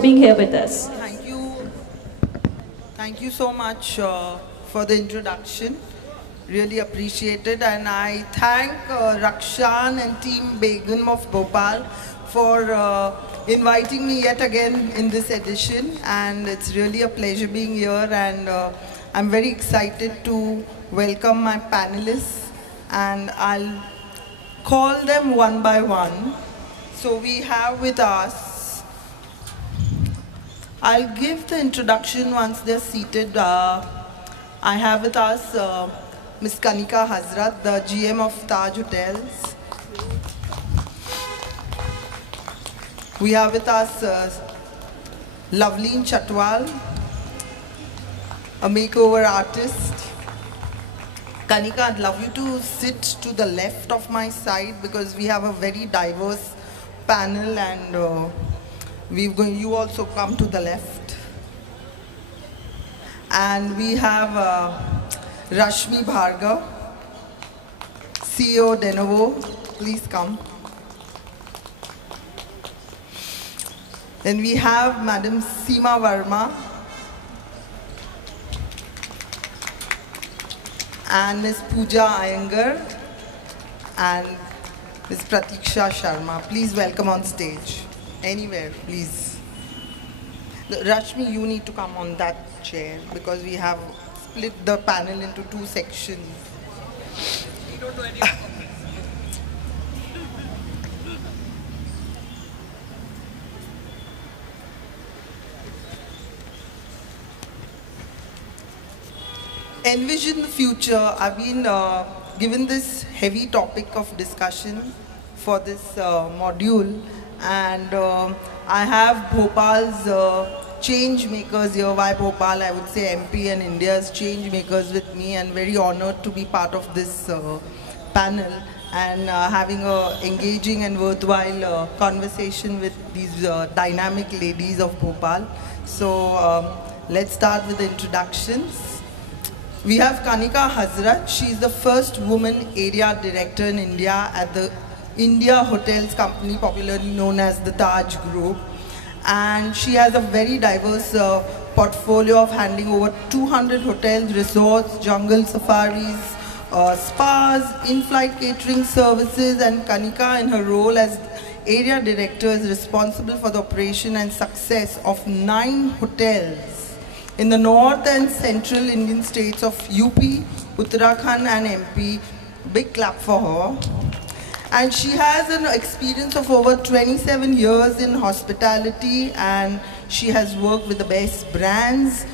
being here with us. Thank you. Thank you so much for the introduction. Really appreciate it. And I thank Rakshan and Team Begum of Bhopal for inviting me yet again in this edition. And it's really a pleasure being here. And I'm very excited to welcome my panelists. And I'll call them one by one. So we have with us, I'll give the introduction once they're seated. I have with us Ms. Kanika Hazrat, the GM of Taj Hotels. We have with us Loveleen Chatwal, a makeover artist. Kanika, I'd love you to sit to the left of my side because we have a very diverse panel and you also come to the left. And we have Rashmi Bhargav, CEO Denovo. Please come. Then we have Madam Seema Verma and Ms. Pooja Iyengar and Ms. Pratiksha Sharma. Please welcome on stage. Anywhere, please. Rashmi, you need to come on that chair because we have split the panel into two sections. We don't do any of Envision the future. I've been given this heavy topic of discussion for this module. And I have Bhopal's change makers here. Why Bhopal? I would say MP and India's change makers with me, and very honored to be part of this panel and having a engaging and worthwhile conversation with these dynamic ladies of Bhopal. So let's start with the introductions. We have Kanika Hazrat. She is the first woman area director in India at the India Hotels Company, popularly known as the Taj Group. And she has a very diverse portfolio of handling over 200 hotels, resorts, jungle safaris, spas, in-flight catering services, and Kanika in her role as area director is responsible for the operation and success of 9 hotels in the north and central Indian states of UP, Uttarakhand and MP. Big clap for her. And she has an experience of over 27 years in hospitality, and she has worked with the best brands,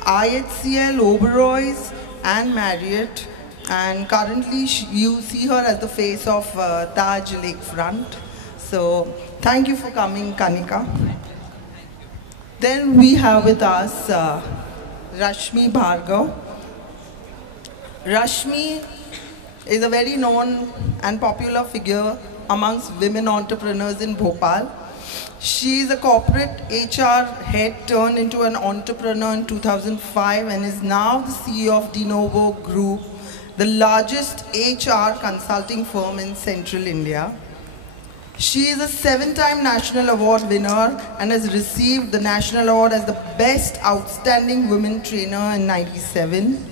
IHCL, Oberoi's and Marriott. And currently you see her as the face of Taj Lakefront. So thank you for coming, Kanika. Then we have with us Rashmi Bhargav. Rashmi is a very known and popular figure amongst women entrepreneurs in Bhopal. She is a corporate HR head turned into an entrepreneur in 2005 and is now the CEO of Denovo Group, the largest HR consulting firm in central India. She is a 7-time National Award winner and has received the National Award as the Best Outstanding Women Trainer in '97.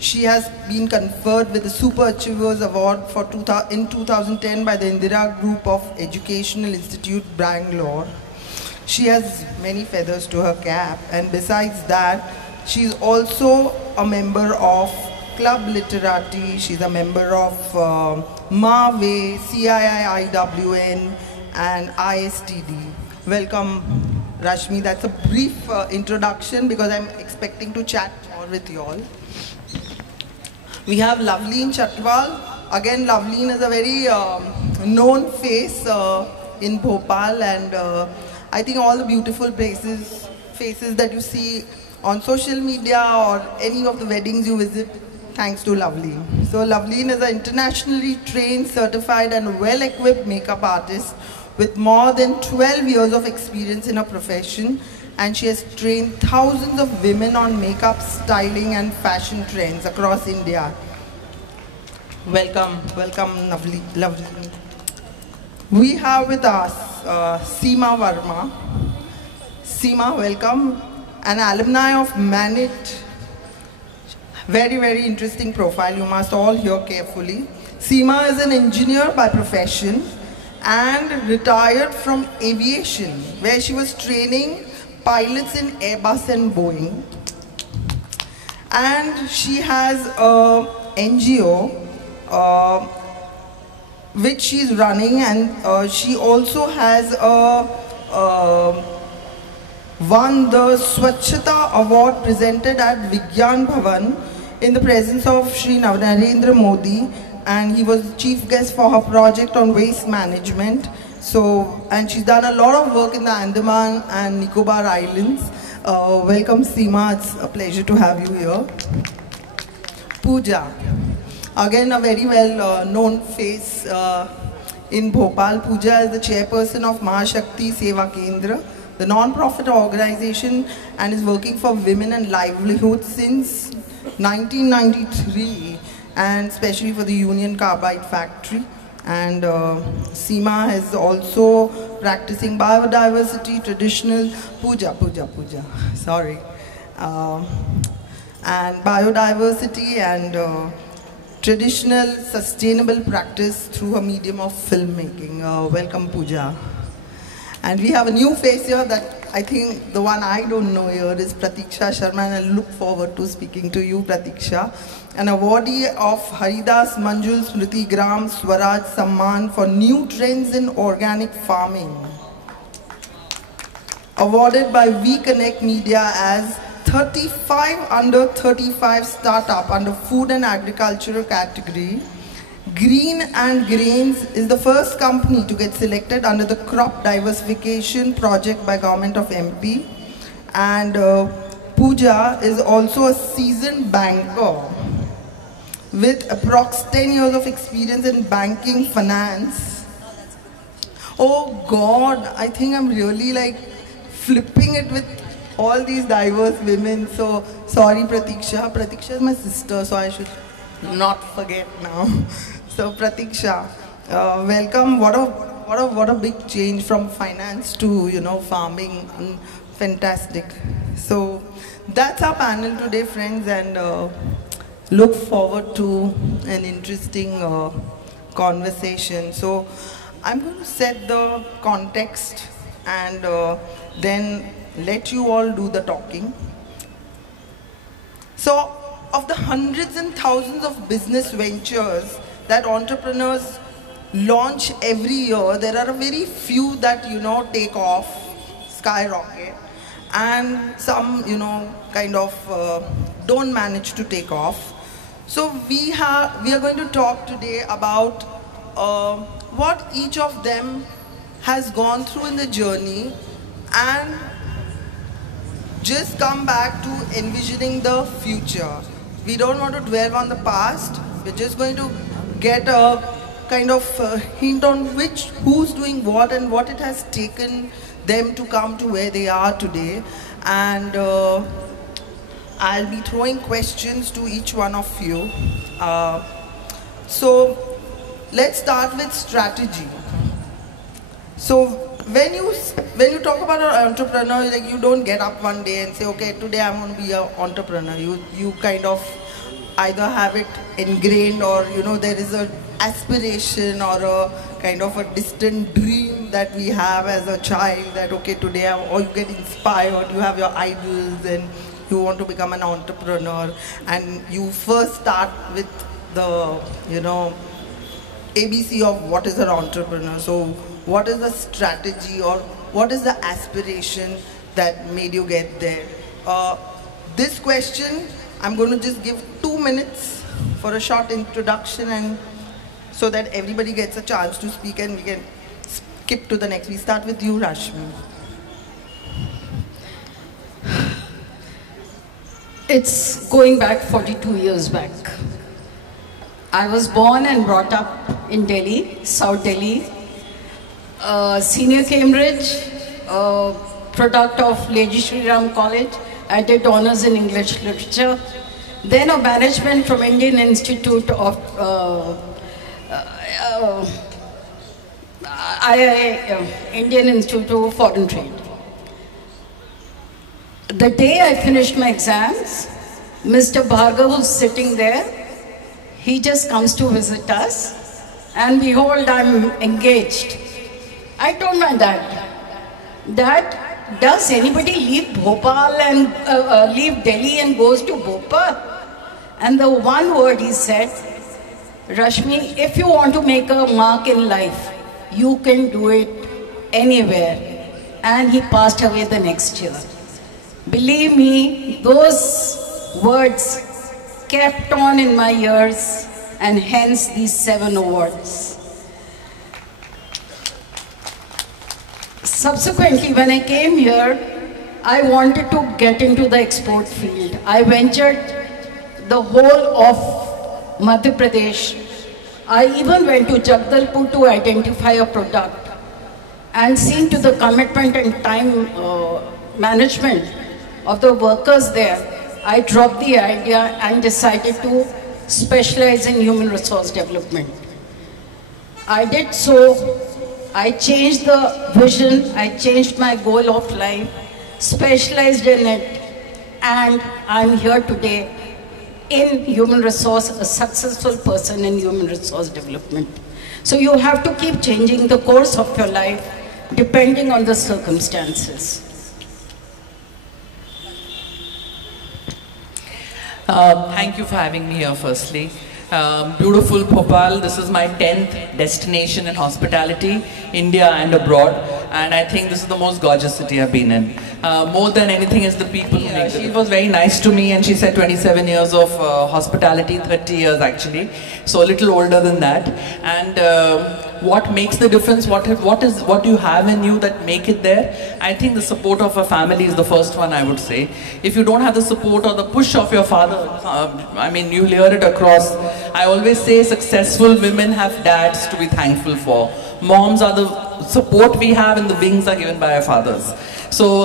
She has been conferred with the Super Achievers Award in 2010 by the Indira Group of Educational Institute, Bangalore. She has many feathers to her cap, and besides that, she is also a member of Club Literati. She's a member of MAVE, CII IWN, and ISTD. Welcome, Rashmi. That's a brief introduction because I'm expecting to chat more with you all. We have Loveleen Chatwal. Again, Loveleen is a very known face in Bhopal, and I think all the beautiful faces that you see on social media or any of the weddings you visit, thanks to Loveleen. So Loveleen is an internationally trained, certified and well-equipped makeup artist with more than 12 years of experience in her profession, and she has trained thousands of women on makeup, styling and fashion trends across India. Welcome, welcome Loveleen. We have with us Seema Verma. Seema, welcome. An alumni of Manit. Very, very interesting profile. You must all hear carefully. Seema is an engineer by profession and retired from aviation, where she was training pilots in Airbus and Boeing. And she has a NGO which she's running, and she also has won the Swachhata Award presented at Vigyan Bhavan in the presence of Shri Narendra Modi, and he was chief guest for her project on waste management. So, and she's done a lot of work in the Andaman and Nicobar Islands. Welcome Seema, it's a pleasure to have you here. Pooja, again a very well known face in Bhopal. Pooja is the chairperson of Mahashakti Seva Kendra, the non-profit organization, and is working for women and livelihood since 1993, and especially for the Union Carbide factory. And Seema is also practicing biodiversity, traditional puja, sorry, and biodiversity and traditional sustainable practice through a medium of filmmaking. Welcome Pooja. And we have a new face here that I think the one I don't know here is Pratiksha Sharma, and I look forward to speaking to you, Pratiksha. An awardee of Haridas Manjul Smriti Gram Swaraj Samman for new trends in organic farming. Awarded by We Connect Media as 35 under 35 startup under food and agricultural category. Green and Grains is the first company to get selected under the crop diversification project by government of MP. And Pooja is also a seasoned banker with approx 10 years of experience in banking, finance. Oh God, I think I'm really like flipping it with all these diverse women. So sorry Pratiksha. Pratiksha is my sister, so I should not forget now. So Pratiksha, welcome. What a big change from finance to farming. Fantastic. So that's our panel today, friends, and look forward to an interesting conversation. So I'm going to set the context and then let you all do the talking. So of the hundreds and thousands of business ventures that entrepreneurs launch every year, there are a very few that take off, skyrocket, and some kind of don't manage to take off. So we are going to talk today about what each of them has gone through in the journey, and just come back to envisioning the future. We don't want to dwell on the past. We're just going to get a kind of hint on who's doing what and what it has taken them to come to where they are today. And I'll be throwing questions to each one of you. So let's start with strategy. So when you talk about an entrepreneur, like you don't get up one day and say, okay, today I'm going to be an entrepreneur. You kind of either have it ingrained, or there is an aspiration or a kind of a distant dream that we have as a child, that okay, today or you get inspired, you have your idols and you want to become an entrepreneur, and you first start with the ABC of what is an entrepreneur. So what is the strategy, or what is the aspiration that made you get there? This question, I'm going to just give 2 minutes for a short introduction, and so that everybody gets a chance to speak and we can skip to the next. We start with you, Rashmi. It's going back 42 years back. I was born and brought up in Delhi, South Delhi. Senior Cambridge, product of Lady Shri Ram College. I did honors in English literature. Then a management from Indian Institute of IIA, Indian Institute of Foreign Trade. The day I finished my exams, Mr. Bhargav, who's sitting there, he just comes to visit us, and behold, I'm engaged. I told my dad, Dad, does anybody leave Bhopal and leave Delhi and goes to Bhopal? And the one word he said, Rashmi, if you want to make a mark in life, you can do it anywhere. And he passed away the next year. Believe me, those words kept on in my ears, and hence these 7 awards. Subsequently, when I came here, I wanted to get into the export field. I ventured the whole of Madhya Pradesh. I even went to Jagdalpur to identify a product. And seeing to the commitment and time management of the workers there, I dropped the idea and decided to specialize in human resource development. I did so. I changed the vision, I changed my goal of life, specialized in it, and I'm here today in human resource, a successful person in human resource development. So you have to keep changing the course of your life depending on the circumstances. Thank you for having me here firstly. Beautiful Bhopal, this is my 10th destination in hospitality, India and abroad, and I think this is the most gorgeous city I've been in. More than anything is the people who make it. She was very nice to me, and she said 27 years of hospitality, 30 years actually, so a little older than that. And what makes the difference, what do you have in you that make it there? I think the support of a family is the first one, I would say. If you don't have the support or the push of your father, I mean, you'll hear it across. I always say successful women have dads to be thankful for. Moms are the support we have, and the wings are given by our fathers. So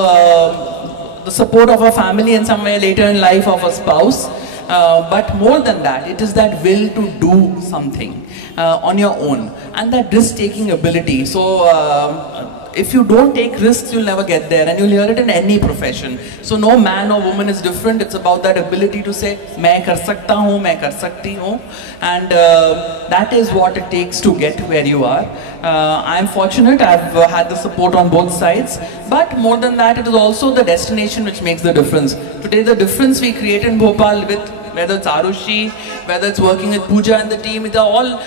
the support of a family and somewhere later in life of a spouse. But more than that, it is that will to do something on your own, and that risk-taking ability. So if you don't take risks, you'll never get there, and you'll hear it in any profession. So no man or woman is different. It's about that ability to say, "Main kar sakta hoon, main kar sakti hoon," and that is what it takes to get where you are. I'm fortunate. I've had the support on both sides, but more than that, it is also the destination which makes the difference. Today, the difference we create in Bhopal with whether it's Arushi, whether it's working with Pooja and the team, they're all,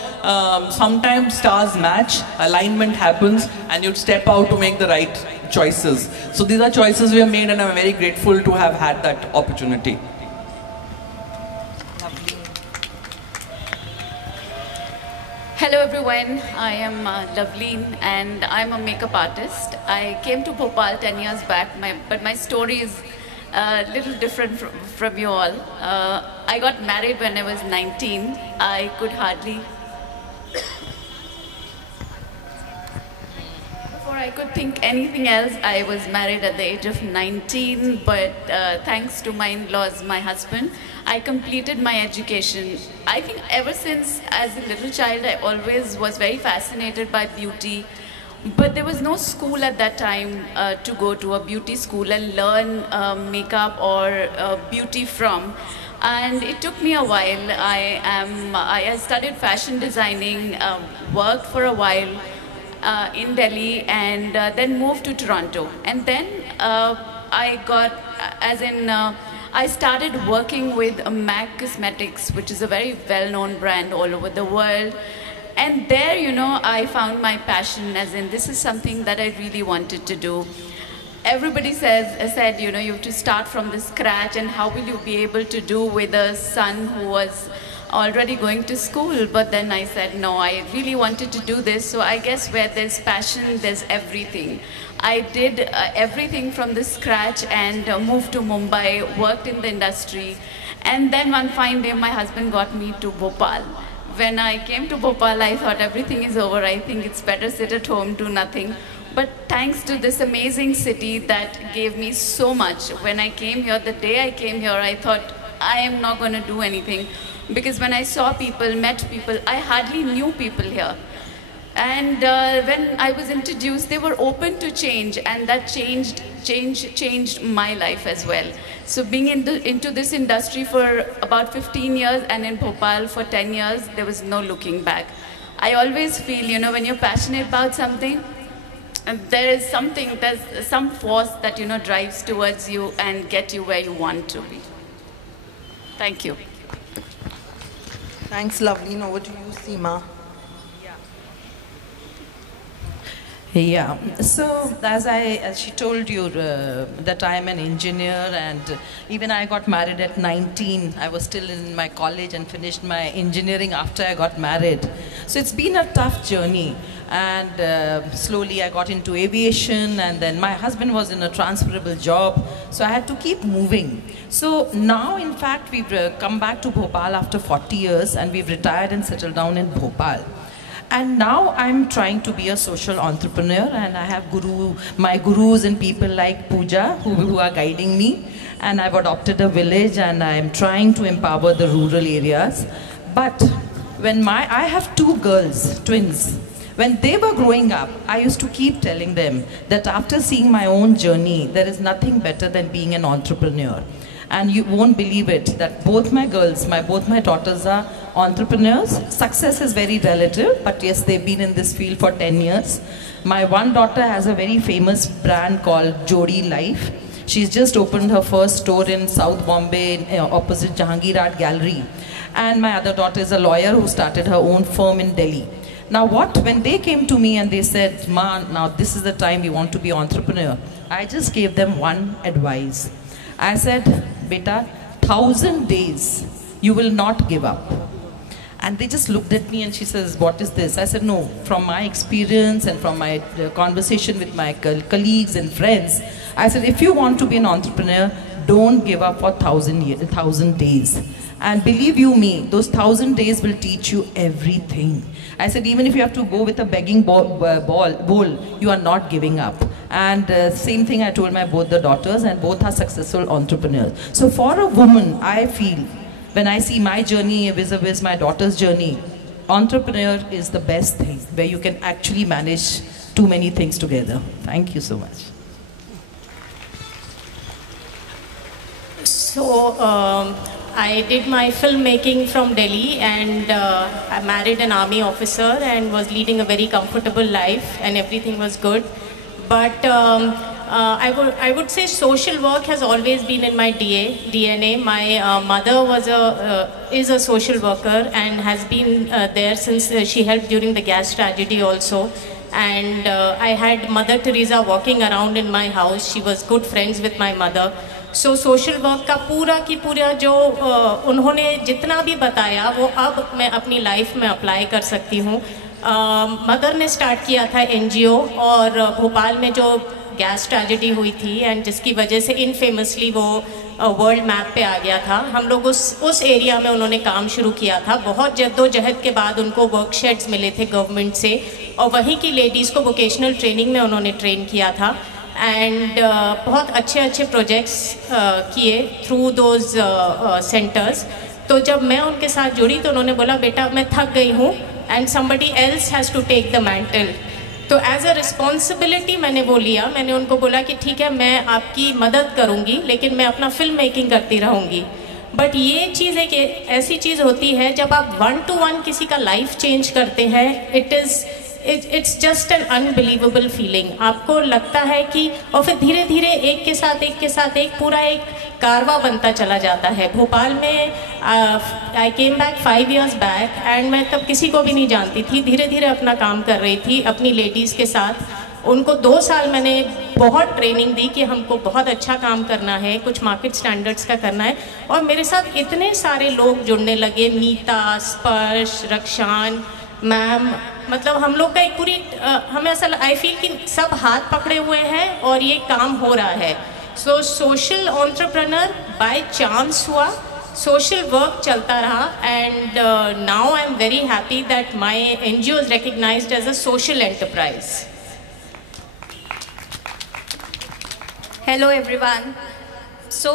sometimes stars match, alignment happens, and you step out to make the right choices. So these are choices we have made, and I'm very grateful to have had that opportunity. Hello everyone, I am Loveleen and I'm a makeup artist. I came to Bhopal 10 years back, but my story is a little different from you all. I got married when I was 19. I could hardly... Before I could think anything else, I was married at the age of 19, but thanks to my in-laws, my husband, I completed my education. I think ever since as a little child, I always was very fascinated by beauty. But there was no school at that time to go to a beauty school and learn makeup or beauty from. And it took me a while. I studied fashion designing, worked for a while in Delhi, and then moved to Toronto. And then I started working with MAC Cosmetics, which is a very well-known brand all over the world. And there, you know, I found my passion, as in this is something that I really wanted to do. Everybody said, you know, you have to start from the scratch, and how will you be able to do with a son who was already going to school? But then I said, no, I really wanted to do this. So I guess where there's passion, there's everything. I did everything from the scratch and moved to Mumbai, worked in the industry. And then one fine day, my husband got me to Bhopal. When I came to Bhopal, I thought everything is over. I think it's better sit at home, do nothing. But thanks to this amazing city that gave me so much. When I came here, the day I came here, I thought, I am not going to do anything. Because when I saw people, met people, I hardly knew people here. And when I was introduced, they were open to change, and that changed my life as well. So being into this industry for about 15 years and in Bhopal for 10 years, there was no looking back. I always feel, you know, when you're passionate about something, there's some force that, you know, drives towards you and get you where you want to be. Thank you. Thanks, Loveleen. Over to you, Seema. Yeah, so as she told you that I am an engineer, and even I got married at 19. I was still in my college and finished my engineering after I got married. So it's been a tough journey, and slowly I got into aviation, and then my husband was in a transferable job, so I had to keep moving. So now, in fact, we've come back to Bhopal after 40 years, and we've retired and settled down in Bhopal. And now I'm trying to be a social entrepreneur, and I have my gurus and people like Pooja who are guiding me, and I've adopted a village and I'm trying to empower the rural areas. But when I have two girls, twins. When they were growing up, I used to keep telling them that after seeing my own journey, there is nothing better than being an entrepreneur. And you won't believe it, that both my girls, both my daughters are entrepreneurs. Success is very relative, but yes, they've been in this field for 10 years. My one daughter has a very famous brand called Jodi Life. She's just opened her first store in South Bombay, opposite Jahangir Art Gallery. And my other daughter is a lawyer who started her own firm in Delhi. Now when they came to me and they said, "Ma, now this is the time we want to be entrepreneur," I just gave them one advice. I said, "Beta, 1,000 days, you will not give up." And they just looked at me and she says, "What is this?" I said, "No, from my experience and from my conversation with my colleagues and friends, I said, if you want to be an entrepreneur, don't give up for 1,000 days. And believe you me, those 1,000 days will teach you everything." I said, even if you have to go with a begging bowl, you are not giving up. And same thing I told my both the daughters, and both are successful entrepreneurs. So for a woman, I feel, when I see my journey vis-a-vis my daughter's journey, entrepreneur is the best thing, where you can actually manage too many things together. Thank you so much. So, I did my filmmaking from Delhi, and I married an army officer and was leading a very comfortable life, and everything was good. But I would say social work has always been in my DNA. My mother is a social worker and has been there since she helped during the gas tragedy also. And I had Mother Teresa walking around in my house. She was good friends with my mother. So social work का पूरा जो उन्होंने जितना भी बताया वो अब मैं अपनी लाइफ में अप्लाई कर सकती हूँ। मदर ने स्टार्ट किया था एनजीओ, और भोपाल में जो गैस ट्रेजेडी हुई थी एंड जिसकी वजह से इनफेमसली वो वर्ल्ड मैप पे आ गया था, हम लोग उस एरिया में उन्होंने काम शुरू किया था। बहुत जद्दोजहद के बाद उनको वर्कशेड्स मिले थे गवर्नमेंट से, और वहीं की लेडीज़ को वोकेशनल ट्रेनिंग में उन्होंने ट्रेन किया था, एंड बहुत अच्छे प्रोजेक्ट्स किए थ्रू दोज सेंटर्स। तो जब मैं उनके साथ जुड़ी तो उन्होंने बोला, बेटा मैं थक गई हूँ and somebody else has to take the mantle. तो एज अ रिस्पॉन्सिबिलिटी मैंने वो लिया। मैंने उनको बोला कि ठीक है, मैं आपकी मदद करूँगी, लेकिन मैं अपना फिल्म मेकिंग करती रहूँगी। बट ये चीज़ एक ऐसी चीज़ होती है जब आप 1-to-1 किसी का लाइफ चेंज करते हैं, it's just an unbelievable feeling. आपको लगता है कि, और फिर धीरे धीरे एक के साथ एक पूरा एक कारवा बनता चला जाता है। भोपाल में I came back 5 years back, and मैं तब किसी को भी नहीं जानती थी। धीरे धीरे अपना काम कर रही थी अपनी लेडीज़ के साथ। उनको 2 साल मैंने बहुत ट्रेनिंग दी कि हमको बहुत अच्छा काम करना है, कुछ मार्केट स्टैंडर्ड्स का करना है। और मेरे साथ इतने सारे लोग जुड़ने लगे, मीता, स्पर्श, रक्षान मैम, मतलब हम लोग का एक पूरी हमें ऐसा आई फील कि सब हाथ पकड़े हुए हैं और ये काम हो रहा है। So social entrepreneur by chance हुआ, सोशल वर्क चलता रहा, and now I am very happy that my NGO is recognised as a social enterprise. Hello everyone. So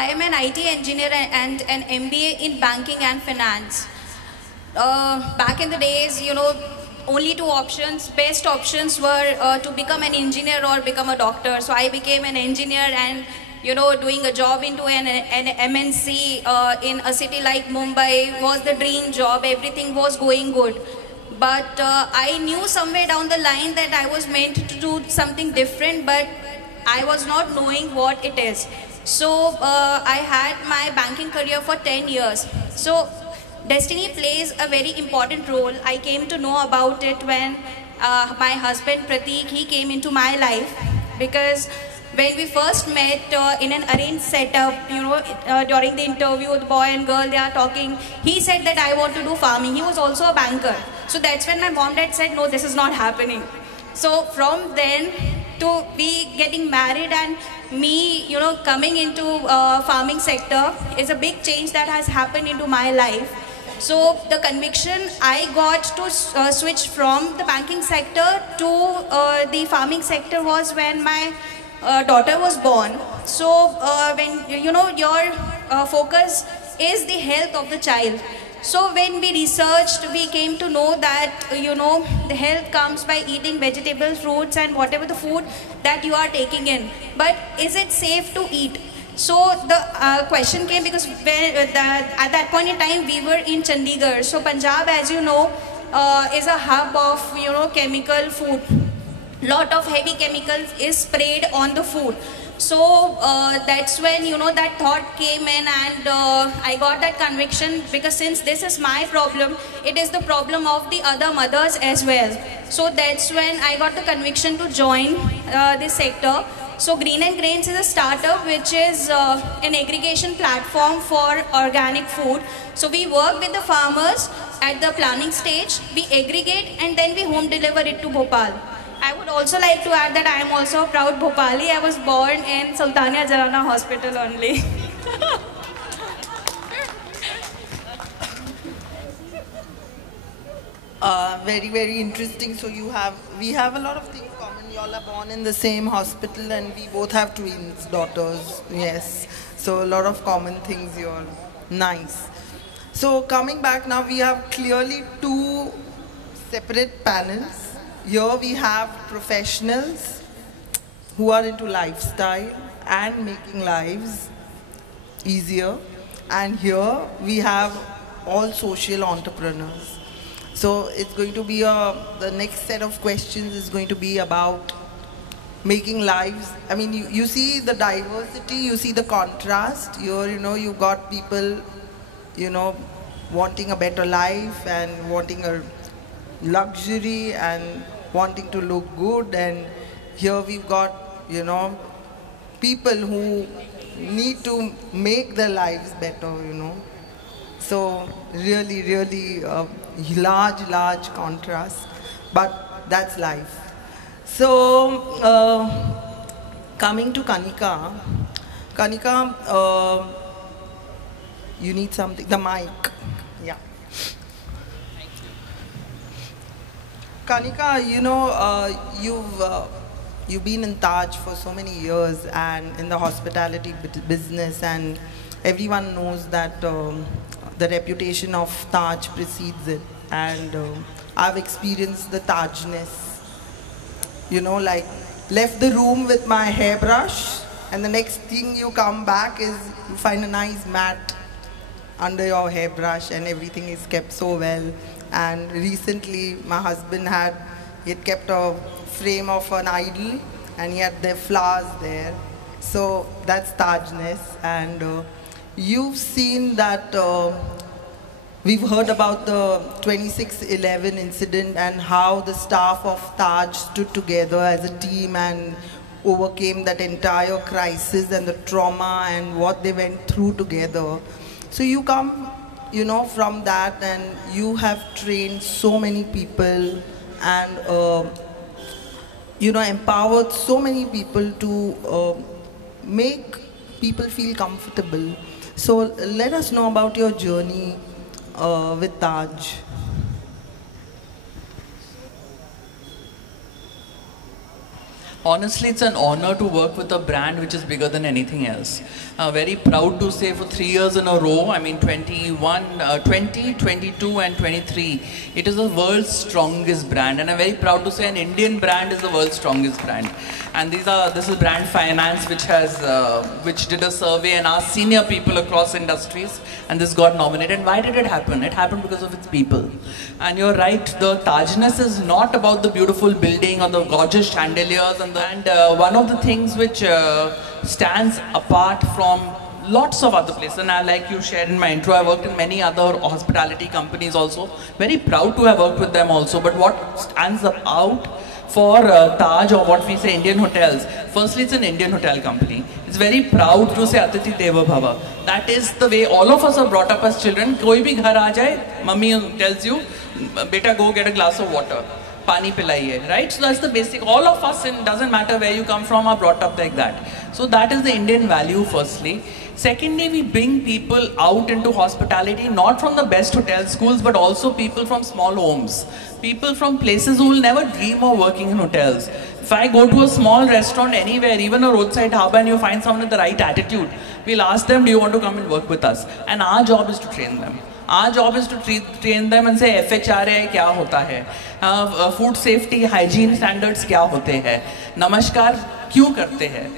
I am an IT engineer and an MBA in banking and finance. Back in the days, you know, only two options. Best options were to become an engineer or become a doctor. So I became an engineer, and doing a job into an MNC in a city like Mumbai was the dream job. Everything was going good. But I knew somewhere down the line that I was meant to do something different, but I was not knowing what it is. So I had my banking career for 10 years. So destiny plays a very important role. I came to know about it when my husband Pratik, he came into my life, because when we first met in an arranged setup, during the interview, the boy and girl, they are talking. He said that I want to do farming. He was also a banker. So that's when my mom dad said, no, this is not happening. So from then to be getting married and me, coming into farming sector is a big change that has happened into my life. So the conviction I got to switch from the banking sector to the farming sector was when my daughter was born. So when your focus is the health of the child. So when we researched, we came to know that the health comes by eating vegetables, fruits, and whatever the food that you are taking in. But is it safe to eat? So the question came because at that point in time we were in Chandigarh. So Punjab, as you know, is a hub of chemical food. Lot of heavy chemicals is sprayed on the food. So that's when that thought came in, and I got that conviction, because since this is my problem, it is the problem of the other mothers as well. So that's when I got the conviction to join this sector. So Green and Grains is a startup which is an aggregation platform for organic food. So we work with the farmers at the planning stage, we aggregate, and then we home deliver it to Bhopal. I would also like to add that I am also a proud Bhopali. I was born in Sultania Jarana Hospital only. Very, very interesting. So we have a lot of things common. You all are born in the same hospital, and we both have twins, daughters. Yes. So a lot of common things here. Nice. So coming back now, we have clearly two separate panels. Here we have professionals who are into lifestyle and making lives easier. And here we have all social entrepreneurs. So it's going to be the next set of questions is going to be about making lives. I mean, you see the diversity, you see the contrast. Here, you've got people, wanting a better life and wanting a luxury and wanting to look good, and here we've got people who need to make their lives better, so really, really large contrast, but that's life. So coming to Kanika, you need something, the mic. Yeah. Kanika, you've been in Taj for so many years and in the hospitality business, and everyone knows that the reputation of Taj precedes it. And I've experienced the Tajness. Like left the room with my hairbrush, and the next thing you come back is you find a nice mat under your hairbrush, and everything is kept so well. And recently, my husband had kept a frame of an idol, and he had the flowers there. So that's Tajness. And you've seen that we've heard about the 26/11 incident and how the staff of Taj stood together as a team and overcame that entire crisis and the trauma and what they went through together. So you come from that, and you have trained so many people and, empowered so many people to make people feel comfortable. So let us know about your journey with Taj. Honestly, it's an honor to work with a brand which is bigger than anything else. Very proud to say for 3 years in a row, I mean 20, 22 and 23, it is the world's strongest brand. And I'm very proud to say an Indian brand is the world's strongest brand. And this is Brand Finance, which did a survey and asked senior people across industries, and this got nominated. And why did it happen? It happened because of its people. And you're right, the Tajness is not about the beautiful building or the gorgeous chandeliers, and one of the things which stands apart from lots of other places, and like you shared in my intro, I worked in many other hospitality companies also. Very proud to have worked with them also. But what stands out for Taj, or what we say Indian hotels, firstly it's an Indian hotel company. It's very proud to say Atithi Deva Bhava. That is the way all of us are brought up as children. Koi bhi ghar aa jaye, mummy tells you, beta go get a glass of water. Pani pilaiye, right? So that's the basic. All of us, it doesn't matter where you come from, are brought up like that. So that is the Indian value firstly. Secondly, we bring people out into hospitality, not from the best hotel schools, but also people from small homes. People from places who will never dream of working in hotels. If I go to a small restaurant anywhere, even a roadside dhaba, and you find someone with the right attitude, we'll ask them, do you want to come and work with us? And our job is to train them. Our job is to train them and say FHRA kya hota hai, food safety, hygiene standards kya hote hai, namaskar kyun karte hai,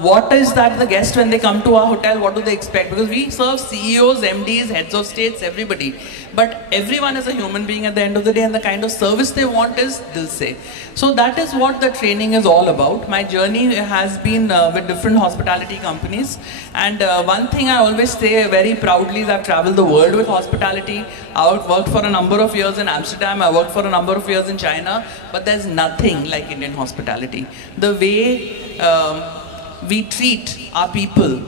what is that the guest when they come to our hotel, what do they expect? Because we serve CEOs, MDs, heads of states, everybody. But everyone is a human being at the end of the day, and the kind of service they want is dil se. So that is what the training is all about. My journey has been with different hospitality companies, and one thing I always say very proudly is I've traveled the world with hospitality. I worked for a number of years in Amsterdam, I worked for a number of years in China, but there's nothing like Indian hospitality. The way we treat our people,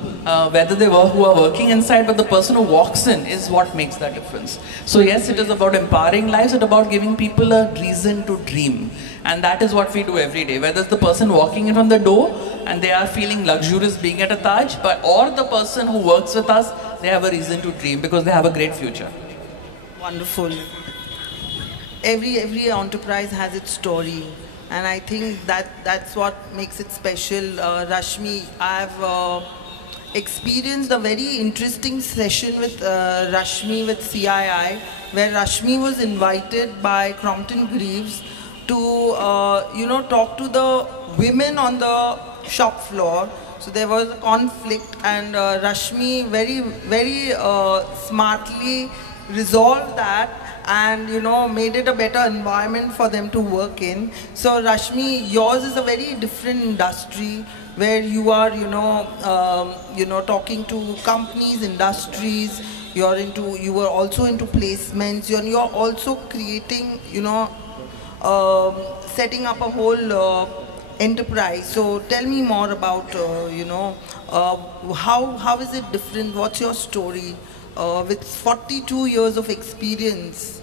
whether they were who are working inside, but the person who walks in is what makes that difference. So yes, it is about empowering lives, it's about giving people a reason to dream. And that is what we do every day, whether it's the person walking in from the door and they are feeling luxurious being at a Taj, or the person who works with us, they have a reason to dream because they have a great future. Wonderful. Every enterprise has its story, and I think that's what makes it special. Rashmi, I've experienced a very interesting session with Rashmi with CII, where Rashmi was invited by Crompton Greaves to talk to the women on the shop floor. So there was a conflict, and Rashmi very smartly resolved that, and made it a better environment for them to work in. So Rashmi, yours is a very different industry where you are talking to companies, industries. You were also into placements. You're also creating setting up a whole enterprise. So tell me more about how is it different? What's your story with 42 years of experience?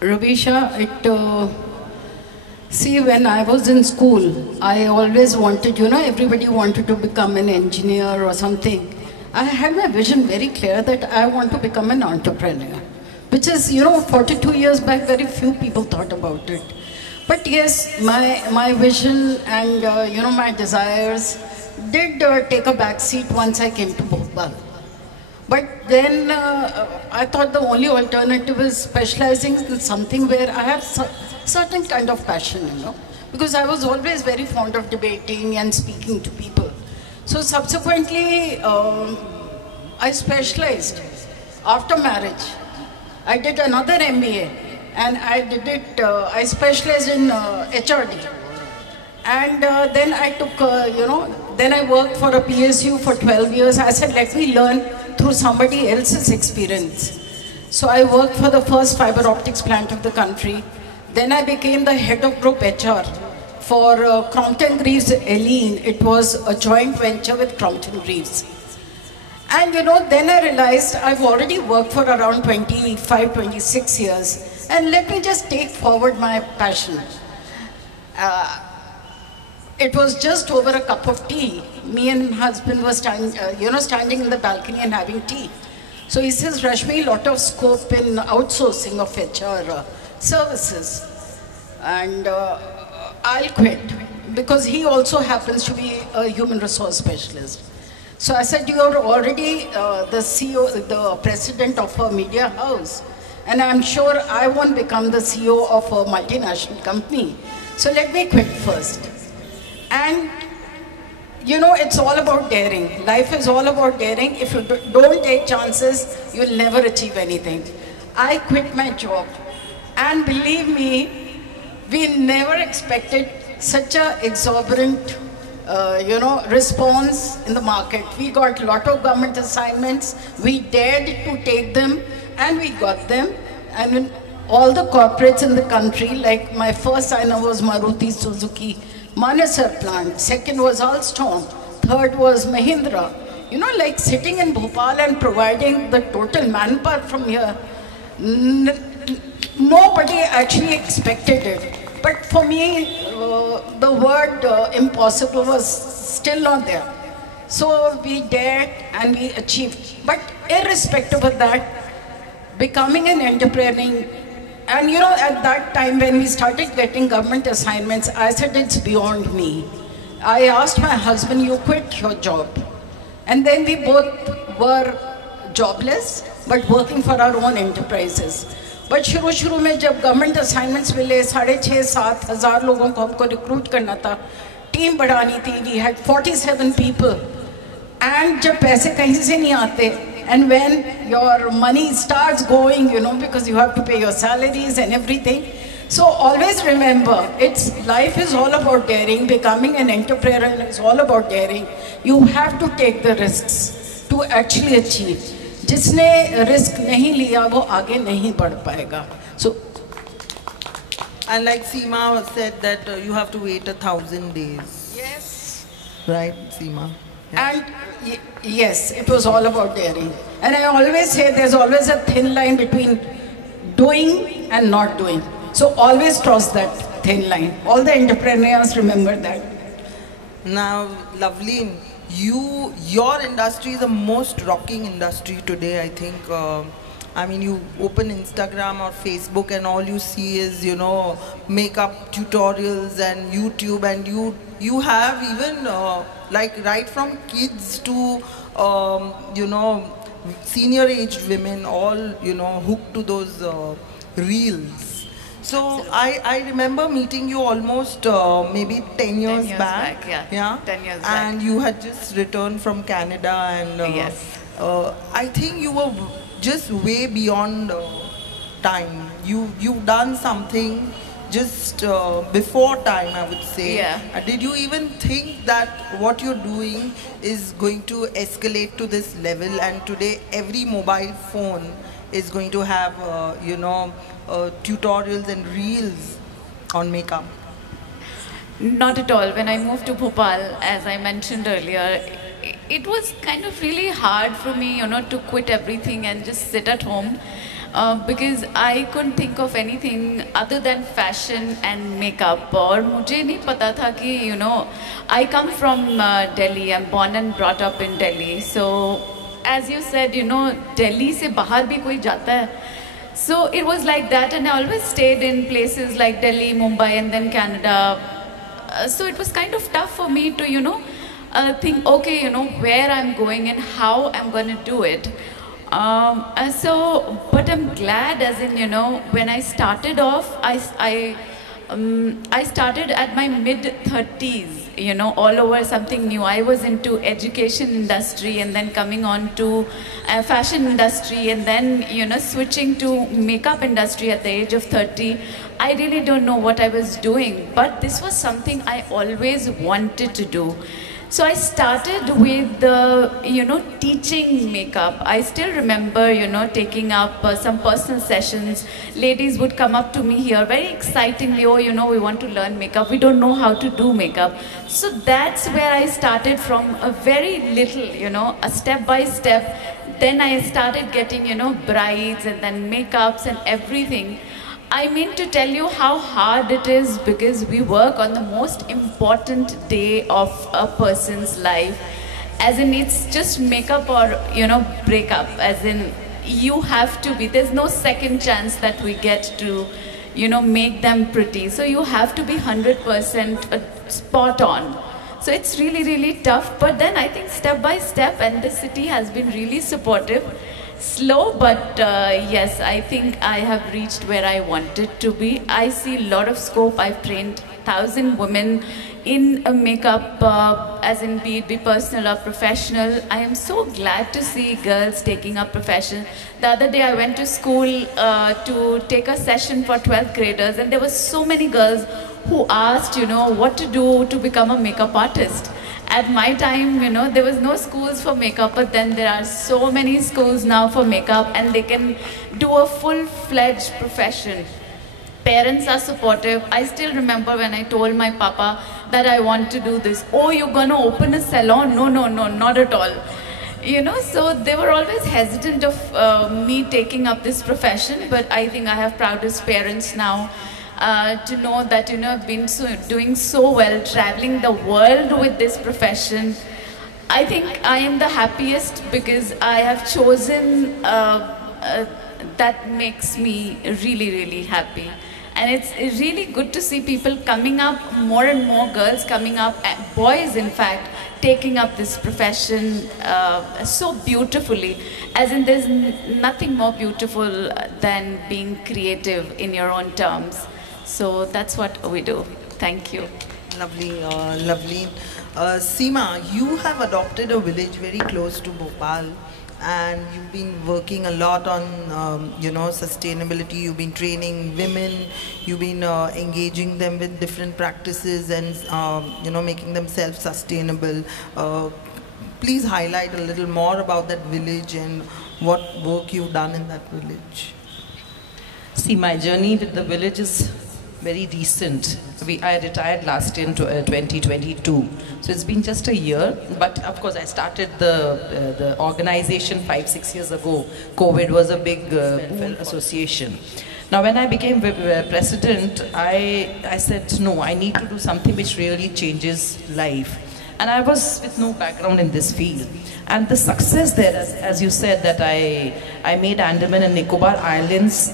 Ravisha, see, when I was in school, I always wanted, everybody wanted to become an engineer or something. I had my vision very clear that I want to become an entrepreneur, which is, 42 years back, very few people thought about it. But yes, my vision and, my desires did take a back seat once I came to Bhopal. But then I thought the only alternative is specializing in something where I have certain kind of passion, because I was always very fond of debating and speaking to people. So subsequently, I specialized after marriage. I did another MBA, and I did it, I specialized in HRD. And then I took, then I worked for a PSU for 12 years. I said, let me learn through somebody else's experience. So I worked for the first fiber optics plant of the country. Then I became the head of group HR for Crompton Greaves Helene. It was a joint venture with Crompton Greaves. And then I realized I've already worked for around 25, 26 years. And let me just take forward my passion. It was just over a cup of tea. Me and my husband were standing in the balcony and having tea. So he says, Rashmi, lot of scope in outsourcing of HR services. and I'll quit, because he also happens to be a human resource specialist. So I said, you're already the CEO, the president of a media house, and I'm sure I won't become the CEO of a multinational company. So let me quit first. And you know, it's all about daring. Life is all about daring. If you don't take chances, you'll never achieve anything. I quit my job, and believe me, we never expected such a exorbitant response in the market. We got a lot of government assignments, we dared to take them, and we got them. And in all the corporates in the country, like my first signer was Maruti Suzuki Manesar plant, second was Alstom, third was Mahindra. You know, like sitting in Bhopal and providing the total manpower from here, nobody actually expected it. But for me, the word impossible was still not there. So we dared and we achieved. But irrespective of that, becoming an entrepreneur, and you know, at that time when we started getting government assignments, I said, it's beyond me. I asked my husband, you quit your job. And then we both were jobless, but working for our own enterprises. But शुरू में जब government assignments मिले, 6,500-7 हज़ार लोगों को हमको recruit करना था, टीम बढ़ानी थी, we had 47 people, and जब पैसे कहीं से नहीं आते, and when your money starts going, you know, because you have to pay your salaries and everything. So always remember, life is all about daring. Becoming an entrepreneur is all about daring. You have to take the risks to actually achieve. जिसने risk नहीं लिया वो आगे नहीं बढ़ पाएगा. So, and like Seema said that you have to wait 1,000 days. Yes. Right, Seema? Yeah. And yes, it was all about daring. And I always say there's always a thin line between doing and not doing. So always cross that thin line. All the entrepreneurs remember that. Now, Loveleen, your industry is the most rocking industry today, I think. I mean, you open Instagram or Facebook and all you see is, you know, makeup tutorials and YouTube, and you have even like right from kids to, you know, senior aged women, all, you know, hooked to those reels. So I remember meeting you almost maybe 10 years back. Yeah, 10 years back. And you had just returned from Canada, and yes. I think you were just way beyond time. You've done something just before time, I would say. Yeah. Did you even think that what you're doing is going to escalate to this level, and today every mobile phone is going to have, you know, tutorials and reels on makeup? Not at all. When I moved to Bhopal, as I mentioned earlier, it was kind of really hard for me, you know, to quit everything and just sit at home because I couldn't think of anything other than fashion and makeup. और मुझे नहीं पता था कि, you know, I come from Delhi. I'm born and brought up in Delhi. So, as you said, you know, Delhi से बाहर भी कोई जाता है. So it was like that, and I always stayed in places like Delhi, Mumbai, and then Canada. So it was kind of tough for me to, you know, think, okay, you know, where I'm going and how I'm going to do it. But I'm glad, as in, you know, when I started off, I started at my mid-30s. You know, all over something new. I was into education industry, and then coming on to fashion industry, and then, you know, switching to makeup industry at the age of 30. I really don't know what I was doing, but this was something I always wanted to do. So I started with you know, teaching makeup. I still remember, you know, taking up some personal sessions. Ladies would come up to me here very excitingly, oh, you know, we want to learn makeup. We don't know how to do makeup. So that's where I started from a very little, you know, a step by step. Then I started getting, you know, brides and then makeups and everything. I mean to tell you how hard it is, because we work on the most important day of a person's life. As in, it's just makeup or, you know, breakup. As in, you have to be, there's no second chance that we get to, make them pretty. So you have to be 100% spot on. So it's really, really tough. But then I think step by step, and the city has been really supportive. Slow, but yes, I think I have reached where I wanted to be. I see a lot of scope. I've trained 1,000 women in a makeup, as in be it be personal or professional. I am so glad to see girls taking up profession. The other day I went to school to take a session for 12th graders, and there were so many girls who asked, what to do to become a makeup artist. At my time, there was no schools for makeup, but then there are so many schools now for makeup, and they can do a full-fledged profession. Parents are supportive. I still remember when I told my papa that I want to do this. Oh, you're going to open a salon? No, not at all. So they were always hesitant of me taking up this profession, but I think I have proudest parents now. To know that I've been doing so well, traveling the world with this profession. I think I am the happiest because I have chosen that makes me really, really happy. And it's really good to see people coming up, more and more girls coming up, boys in fact, taking up this profession so beautifully. As in, there's nothing more beautiful than being creative in your own terms. So that's what we do. Thank you. Lovely, lovely. Seema, you have adopted a village very close to Bhopal, and you've been working a lot on, sustainability. You've been training women. You've been engaging them with different practices and, making them self-sustainable. Please highlight a little more about that village and what work you've done in that village. See, my journey with the village is very recent. I retired last year in 2022, so it's been just a year. But of course, I started the organization 5-6 years ago. COVID was a big association. Now, when I became president, I said, no, I need to do something which really changes life. And I was with no background in this field. And the success there, as you said, that I made Andaman and Nicobar Islands,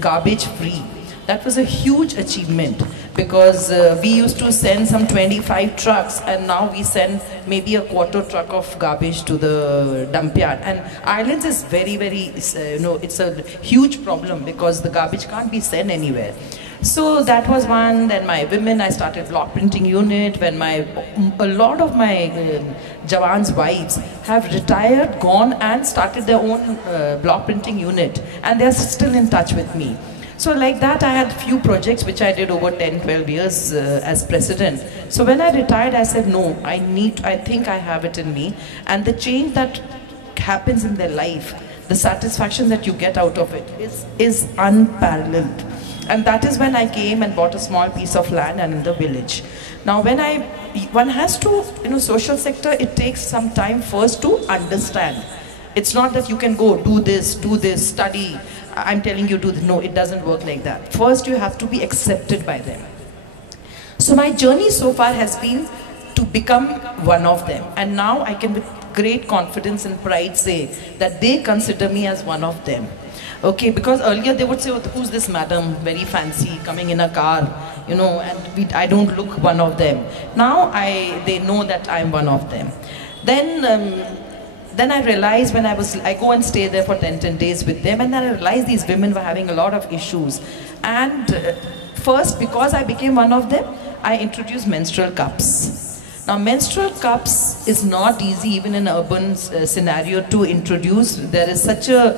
garbage free. That was a huge achievement because we used to send some 25 trucks, and now we send maybe a quarter truck of garbage to the dump yard. And islands is very, very, it's a huge problem because the garbage can't be sent anywhere. So that was one. Then my women, I started block printing unit. When a lot of my Jawans' wives have retired, gone and started their own block printing unit, and they're still in touch with me. So like that, I had few projects which I did over 10-12 years as president. So when I retired, I said, no, I think I have it in me. And the change that happens in their life, the satisfaction that you get out of it is unparalleled. And that is when I came and bought a small piece of land and in the village. Now one has to, social sector, it takes some time first to understand. It's not that you can go do this, study, I'm telling you do this. No, it doesn't work like that. First you have to be accepted by them. So my journey so far has been to become one of them. And now I can with great confidence and pride say that they consider me as one of them. Okay, because earlier they would say, oh, who's this madam, very fancy, coming in a car, and I don't look one of them. Now they know that I'm one of them. Then I realized when I go and stay there for 10 days with them, and then I realized these women were having a lot of issues. And first, because I became one of them, I introduced menstrual cups. Now, menstrual cups is not easy even in an urban scenario to introduce. There's such a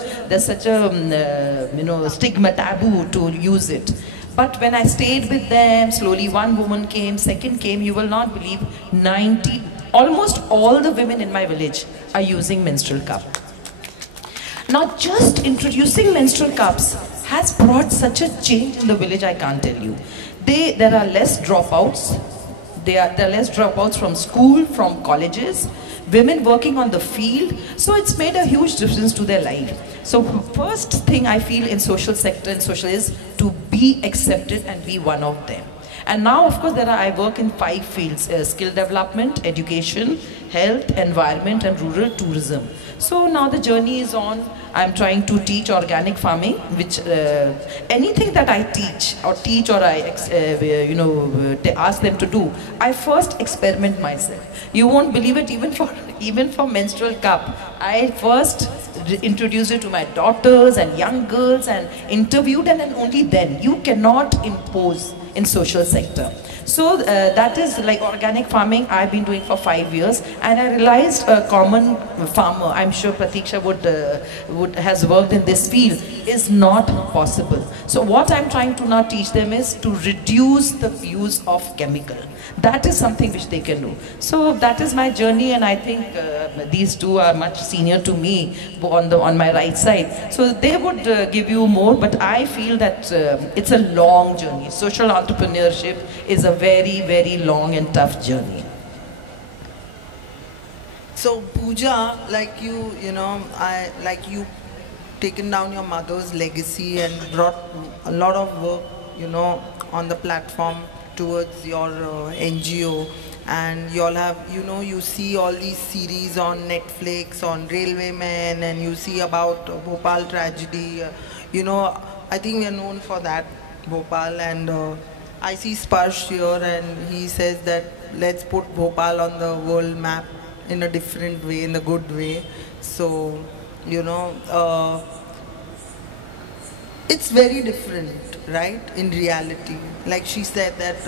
stigma, taboo to use it. But when I stayed with them, slowly one woman came, second came, you will not believe, almost all the women in my village are using menstrual cup. Now, just introducing menstrual cups has brought such a change in the village, I can't tell you. There are less dropouts. There are less dropouts from school, from colleges, women working on the field. So it's made a huge difference to their life. So first thing I feel in social sector and social is to be accepted and be one of them. And now, of course, I work in 5 fields: skill development, education, health, environment, and rural tourism. So now the journey is on. I'm trying to teach organic farming, which anything that I teach or I ask them to do, I first experiment myself. You won't believe it, even for menstrual cup, I first introduced it to my daughters and young girls and interviewed, and then only then. You cannot impose in social sector. So that is like organic farming I've been doing for 5 years, and I realized a common farmer, I'm sure Pratiksha has worked in this field, is not possible. So what I'm trying to now teach them is to reduce the use of chemical. That is something which they can do. So that is my journey, and I think these two are much senior to me on my right side. So they would give you more, but I feel that it's a long journey. Social entrepreneurship is a very, very long and tough journey. So Pooja, like you taken down your mother's legacy and brought a lot of work, on the platform towards your NGO, and you all have, you see all these series on Netflix, on Railwaymen, and you see about Bhopal tragedy. I think we are known for that, Bhopal, and I see Sparsh here, and he says that let's put Bhopal on the world map in a different way, in the good way. So, it's very different, right, in reality. Like she said that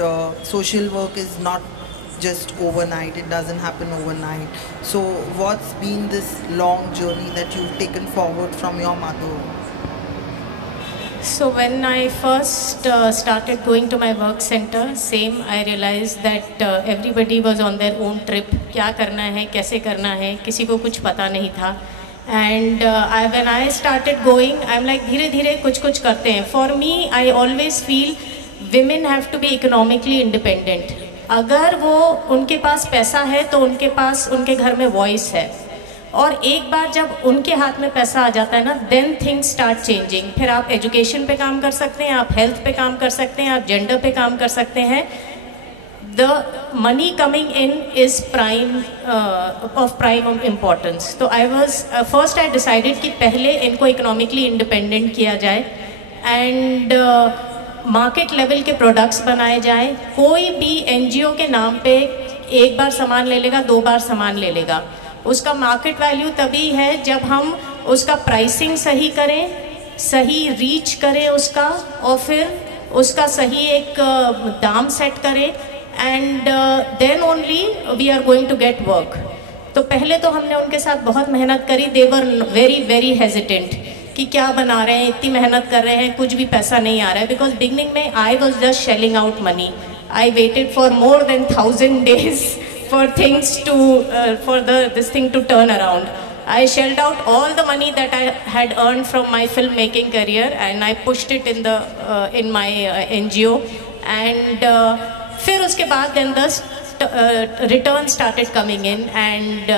social work is not just overnight, it doesn't happen overnight. So what's been this long journey that you've taken forward from your mother? So when I first started going to my work center, I realized that everybody was on their own trip. क्या करना है, कैसे करना है, किसी को कुछ पता नहीं था. And when I started going, I'm like, धीरे धीरे कुछ करते हैं. For me, I always feel women have to be economically independent. अगर वो उनके पास पैसा है तो उनके पास उनके घर में voice है. और एक बार जब उनके हाथ में पैसा आ जाता है ना, then things start changing. फिर आप education पे काम कर सकते हैं, आप health पे काम कर सकते हैं, आप gender पे काम कर सकते हैं. The money coming in is of prime importance. So I was first I decided कि पहले इनको economically independent किया जाए, and market level के products बनाए जाए. कोई भी NGO के नाम पे एक बार सामान ले लेगा, 2 बार सामान ले लेगा. उसका मार्केट वैल्यू तभी है जब हम उसका प्राइसिंग सही करें, सही रीच करें उसका, और फिर उसका सही एक दाम सेट करें, and then only we are going to get work. तो पहले तो हमने उनके साथ बहुत मेहनत करी. They were very very hesitant कि क्या बना रहे हैं, इतनी मेहनत कर रहे हैं, कुछ भी पैसा नहीं आ रहा है. बिकॉज बिगनिंग में I was just shelling out money. I waited for more than 1000 days for things to this thing to turn around. I shelled out all the money that I had earned from my filmmaking career, and I pushed it in my NGO, and फिर उसके बाद then the return started coming in, and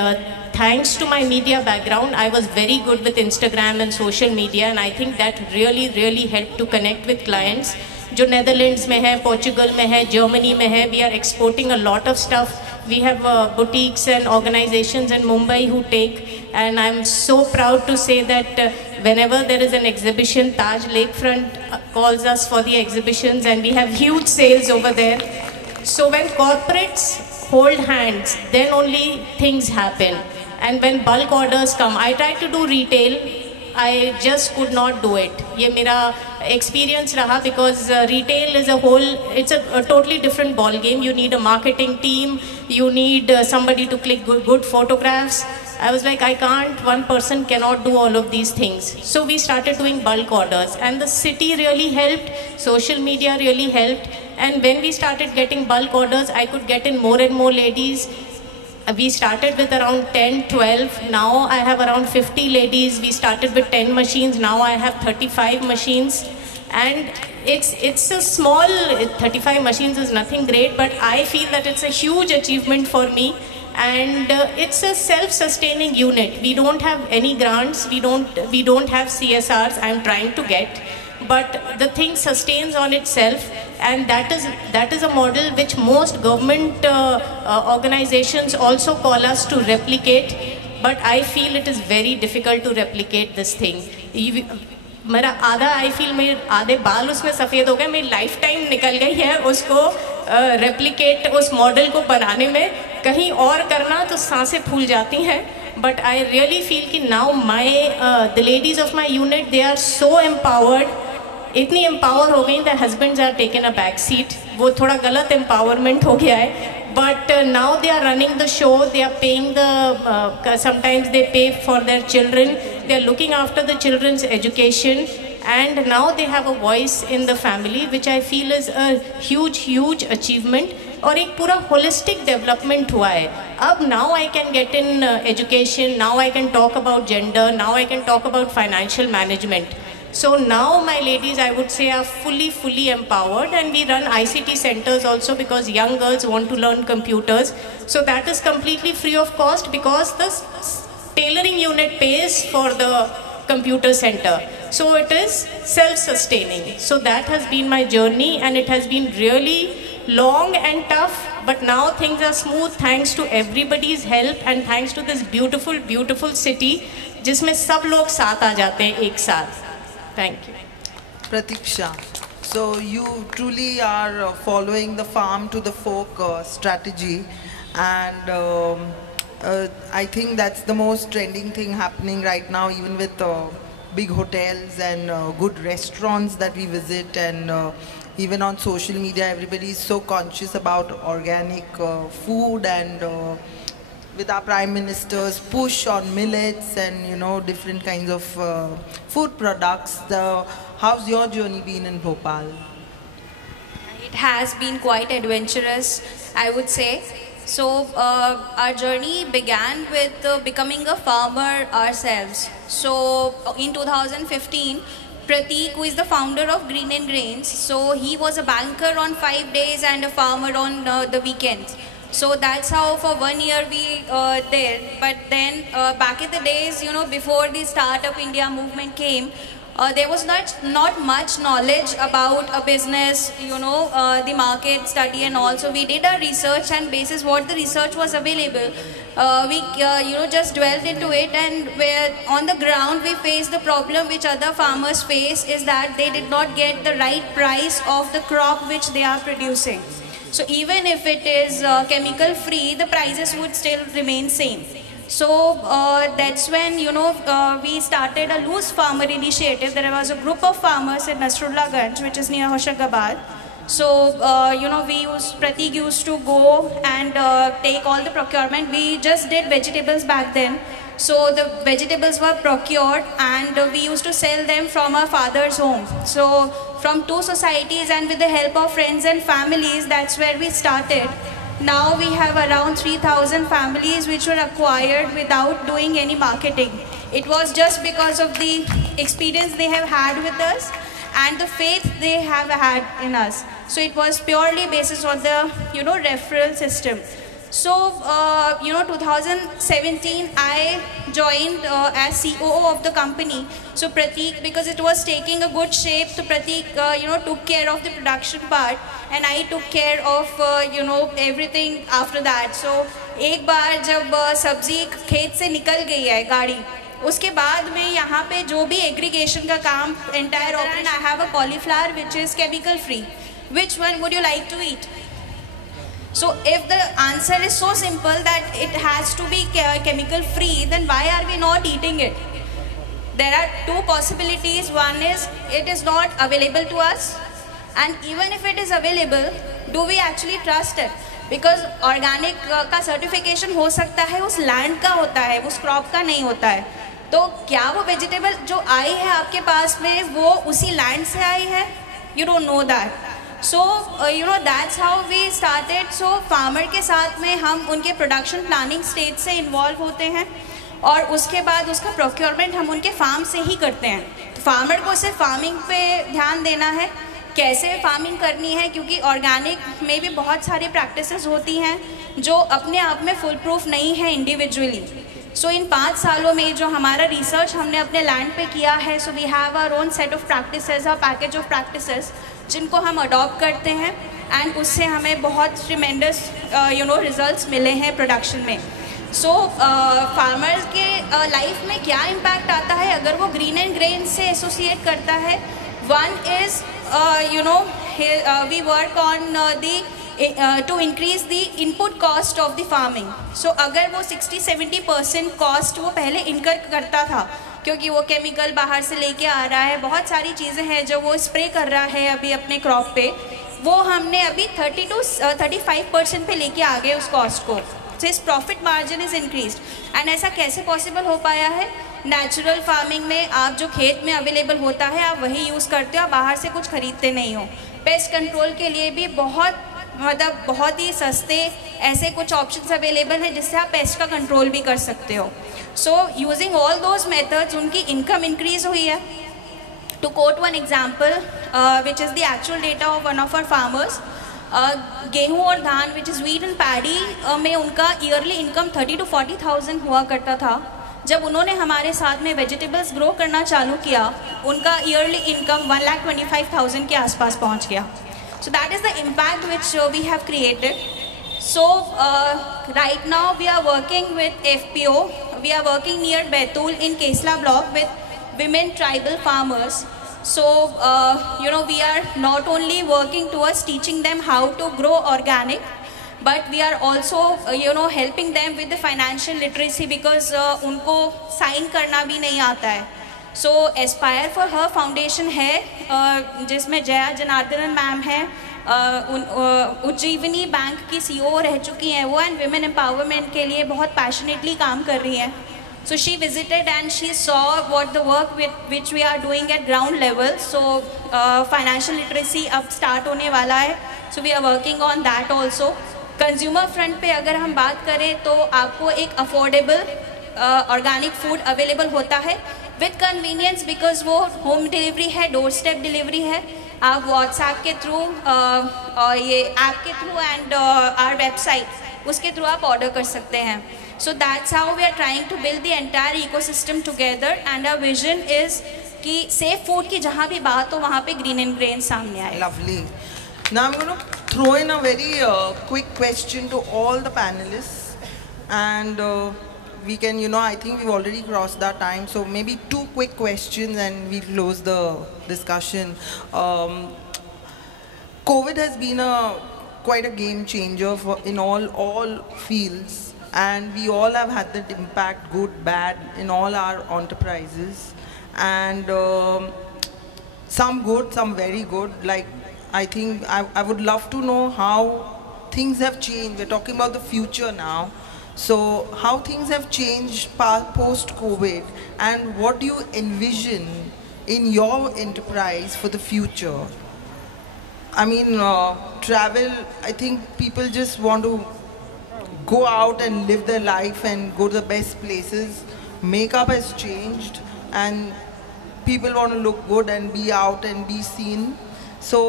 thanks to my media background, I was very good with Instagram and social media, and I think that really helped to connect with clients जो Netherlands में है, Portugal में है, Germany में है. We are exporting a lot of stuff. We have boutiques and organizations in Mumbai who take, and I'm so proud to say that whenever there is an exhibition, Taj Lakefront calls us for the exhibitions, and we have huge sales over there. So when corporates hold hands, then only things happen. And when bulk orders come, I try to do retail, I just could not do it. ये मेरा experience रहा, because retail is a whole, it's a totally different ball game. You need a marketing team, you need somebody to click good photographs. I was like, I can't, one person cannot do all of these things. So we started doing bulk orders, and the city really helped, social media really helped, and when we started getting bulk orders, I could get in more and more ladies. We started with around 10, 12. Now I have around 50 ladies. We started with 10 machines. Now I have 35 machines. And it's a small, 35 machines is nothing great, but I feel that it's a huge achievement for me. And it's a self-sustaining unit. We don't have any grants. We don't have CSRs. I'm trying to get. but the thing sustains on itself, and that is a model which most government organizations also call us to replicate, but I feel it is very difficult to replicate this thing. मेरा आधा I feel मेरे आधे बाल उसमें सफ़ेद हो गए, मेरी लाइफ टाइम निकल गई है उसको रेप्लिकेट उस मॉडल को बनाने में. कहीं और करना तो सांसें फूल जाती हैं. बट आई रियली फील कि now my the ladies of my unit they are so empowered, इतनी एम्पावर हो गई the husbands are taken a back seat. वो थोड़ा गलत एम्पावरमेंट हो गया है. But now they are running the show, they are paying sometimes they pay for their children, they are looking after the children's education, and now they have a voice in the family, which I feel is a huge achievement. और एक पूरा holistic development हुआ है. अब now I can get in education, now I can talk about gender, now I can talk about financial management. So now my ladies, I would say, are fully empowered, and we run ICT centers also because young girls want to learn computers. So that is completely free of cost because the tailoring unit pays for the computer center. So it is self-sustaining. So that has been my journey, and it has been really long and tough, but now things are smooth thanks to everybody's help and thanks to this beautiful city जिसमें सब लोग साथ आ जाते हैं एक साथ. Thank you. Pratiksha, so you truly are following the farm to the fork strategy, and I think that's the most trending thing happening right now, even with big hotels and good restaurants that we visit, and even on social media everybody is so conscious about organic food, and with our Prime Minister's push on millets and different kinds of food products. How's your journey been in Bhopal? It has been quite adventurous, I would say. So our journey began with becoming a farmer ourselves. So in 2015, Pratik, who is the founder of Green and Grains, so he was a banker on 5 days and a farmer on the weekends. So that's how for 1 year we did. But then back in the days, before the Startup India movement came, there was not much knowledge about a business, the market study and all. So we did our research, and basis what the research was available, we just dwelled into it, and where on the ground we faced the problem which other farmers face, is that they did not get the right price of the crop which they are producing. So even if it is chemical free, the prices would still remain same. So that's when we started a loose farmer initiative. There was a group of farmers in Nasrullah Ganj, which is near Hoshangabad. So Pratik used to go and take all the procurement. We just did vegetables back then. So the vegetables were procured, and we used to sell them from our father's home. So from 2 societies, and with the help of friends and families, that's where we started. Now we have around 3,000 families which were acquired without doing any marketing. It was just because of the experience they have had with us and the faith they have had in us. So it was purely basis on the referral system. So 2017 I joined as COO of the company. So Pratik, because it was taking a good shape, so Pratik took care of the production part, and I took care of everything after that. So एक बार जब सब्जी खेत से निकल गई है गाड़ी, उसके बाद में यहाँ पे जो भी एग्रीगेशन का काम entire operation, I have a cauliflower which is chemical free. Which one would you like to eat? So if the answer is so simple that it has to be chemical free, then why are we not eating it? There are 2 possibilities. One is it is not available to us, and even if it is available, do we actually trust it? Because organic का certification हो सकता है, उस land का होता है, उस crop का नहीं होता है. तो क्या वो vegetable जो आई है आपके पास में वो उसी land से आई है? You don't know that. So that's how we started. So farmer के साथ में हम उनके production planning stage से involve होते हैं, और उसके बाद उसका procurement हम उनके farm से ही करते हैं. तो farmer को सिर्फ farming पे ध्यान देना है, कैसे farming करनी है, क्योंकि organic में भी बहुत सारी practices होती हैं जो अपने आप में full proof नहीं है individually. सो इन 5 सालों में जो हमारा रिसर्च हमने अपने लैंड पे किया है, so we have our own set of practices, a package of practices जिनको हम अडॉप्ट करते हैं एंड उससे हमें बहुत ट्रिमेंडस रिजल्ट्स मिले हैं प्रोडक्शन में. सो फार्मर के लाइफ में क्या इम्पैक्ट आता है अगर वो ग्रीन एंड ग्रेन से एसोसिएट करता है? One is we work on to increase the input cost of the farming. So अगर वो 60-70% कॉस्ट वो पहले इनकर करता था क्योंकि वो केमिकल बाहर से लेके आ रहा है, बहुत सारी चीज़ें हैं जो वो स्प्रे कर रहा है अभी अपने क्रॉप पे, वो हमने अभी 30-35% पे लेके आ गए उस कॉस्ट को. So इस profit margin is increase. And ऐसा कैसे पॉसिबल हो पाया है? नेचुरल फार्मिंग में आप जो खेत में अवेलेबल होता है आप वही यूज़ करते हो, आप बाहर से कुछ खरीदते नहीं हो. पेस्ट कंट्रोल के लिए भी बहुत ही सस्ते ऐसे कुछ ऑप्शंस अवेलेबल हैं जिससे आप पेस्ट का कंट्रोल भी कर सकते हो. So using all those methods उनकी इनकम इंक्रीज हुई है. To quote one example which is the actual data of one of our farmers, गेहूँ और धान which is wheat and paddy में उनका ईयरली इनकम 30,000 to 40,000 हुआ करता था. जब उन्होंने हमारे साथ में वेजिटेबल्स ग्रो करना चालू किया उनका ईयरली इनकम 1,25,000 के आसपास पहुँच गया. So that is the impact which we have created. So right now we are working with FPO. We are working near Betul in Kesla block with women tribal farmers. So we are not only working towards teaching them how to grow organic, but we are also helping them with the financial literacy because उनको sign करना भी नहीं आता है. सो Aspire for her foundation है जिसमें Jaya Janardhanan ma'am है, उज्जीवनी bank की CEO रह चुकी हैं वो, एंड वुमेन एम्पावरमेंट के लिए बहुत पैशनेटली काम कर रही हैं. So she visited and she saw what the work which we are doing at ground level. So financial literacy अब स्टार्ट होने वाला है, so we are working on that also. Consumer front पे अगर हम बात करें तो आपको एक अफोर्डेबल ऑर्गेनिक फूड अवेलेबल होता है विद कन्वीनियंस बिकॉज वो होम डिलीवरी है, डोर स्टेप डिलीवरी है. आप व्हाट्सएप के थ्रू ये ऐप के थ्रू एंड आवर वेबसाइट उसके थ्रू आप ऑर्डर कर सकते हैं. So that's how we are trying to build the entire ecosystem together and our vision is कि सेफ फूड की जहाँ भी बात हो वहाँ पे ग्रीन एंड ग्रेन सामने आए. Lovely. Now I'm going to throw in a very quick question to all the panelists, and we can, I think we've already crossed that time, so maybe 2 quick questions and we'll close the discussion. COVID has been quite a game changer in all fields, and we all have had that impact, good, bad, in all our enterprises, and some good, some very good. Like, I think I would love to know how things have changed. We're talking about the future now. So how things have changed post-COVID, and what do you envision in your enterprise for the future? I mean, travel, I think people just want to go out and live their life and go to the best places. Makeup has changed and people want to look good and be out and be seen. So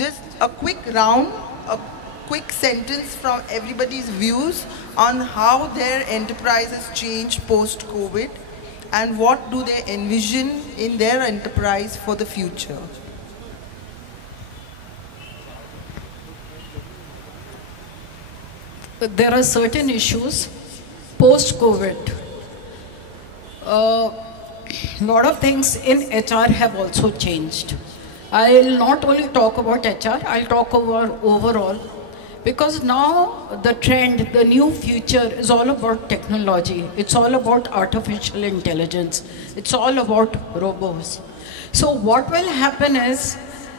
just a quick round, a quick sentence from everybody's views on how their enterprise has changed post-COVID and what do they envision in their enterprise for the future. There are certain issues post-COVID. Lot of things in HR have also changed. I'll not only talk about HR, I'll talk overall, because now the trend, the new future is all about technology. It's all about artificial intelligence. It's all about robots. So what will happen is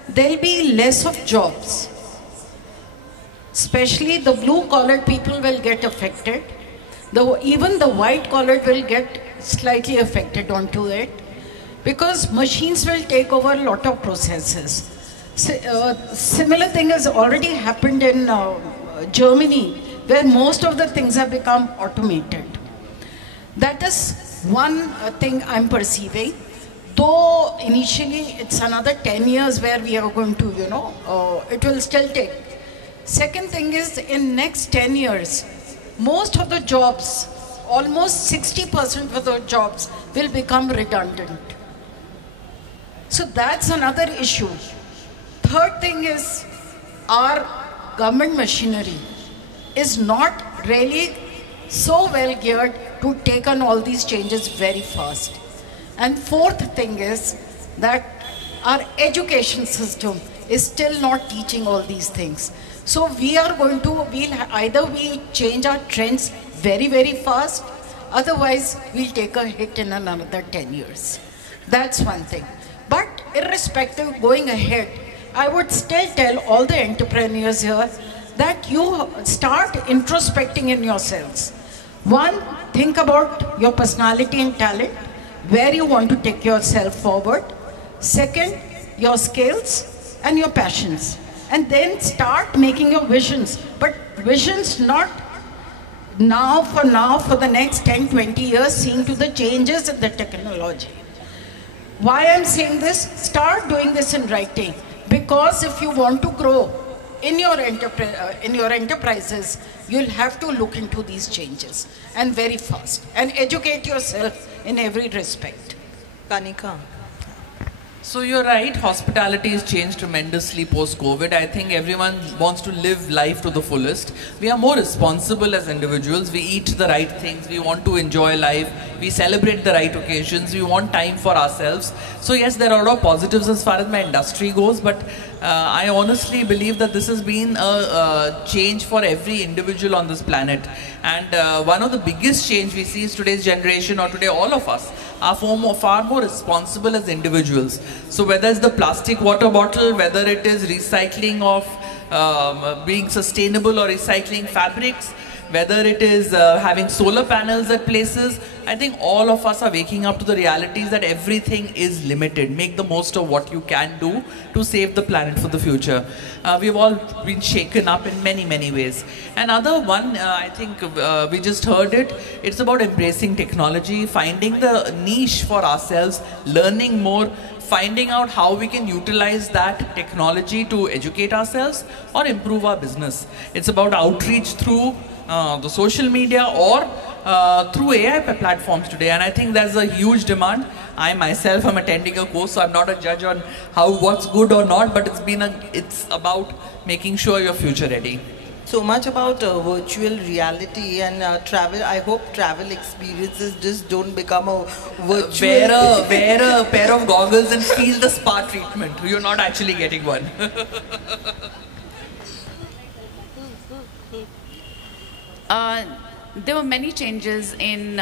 there'll be less of jobs. Especially the blue-collar people will get affected. Even the white-collar will get slightly affected onto it, because machines will take over a lot of processes. Similar thing has already happened in Germany, where most of the things have become automated. That is one thing I'm perceiving. Though initially it's another 10 years where we are going to, it will still take. Second thing is, in next 10 years, most of the jobs almost 60% of the jobs will become redundant. So that's another issue. Third thing is, our government machinery is not really so well geared to take on all these changes very fast. And fourth thing is that our education system is still not teaching all these things. So we are going to, either we change our trends very, very fast, otherwise we'll take a hit in another 10 years. That's one thing. But irrespective, going ahead, I would still tell all the entrepreneurs here that you start introspecting in yourselves. One, think about your personality and talent, where you want to take yourself forward. Second, your skills and your passions. And then start making your visions. But visions not now, for the next 10, 20 years, seeing to the changes in the technology. Why I'm saying this? Start doing this in writing. Because if you want to grow in your enterprises, you'll have to look into these changes, and very fast, and educate yourself in every respect. Kanika. So you're right, hospitality has changed tremendously post-COVID. I think everyone wants to live life to the fullest. We are more responsible as individuals. We eat the right things. We want to enjoy life. We celebrate the right occasions. We want time for ourselves. So yes, there are a lot of positives as far as my industry goes, but I honestly believe that this has been a change for every individual on this planet. And one of the biggest change we see is today's generation, or today all of us, are far more responsible as individuals. So whether it's the plastic water bottle, whether it is recycling of being sustainable or recycling fabrics, whether it is having solar panels at places, I think all of us are waking up to the realities that everything is limited. Make the most of what you can do to save the planet for the future. We've all been shaken up in many, many ways. Another one, I think we just heard it, it's about embracing technology, finding the niche for ourselves, learning more, finding out how we can utilize that technology to educate ourselves or improve our business. It's about outreach through the social media or through AI platforms today, and I think there's a huge demand. I myself am attending a course, so I'm not a judge on what's good or not, but it's about making sure you're future ready. So much about virtual reality and travel. I hope travel experiences just don't become a virtual... Wear a pair of goggles and feel the spa treatment. You're not actually getting one. There were many changes in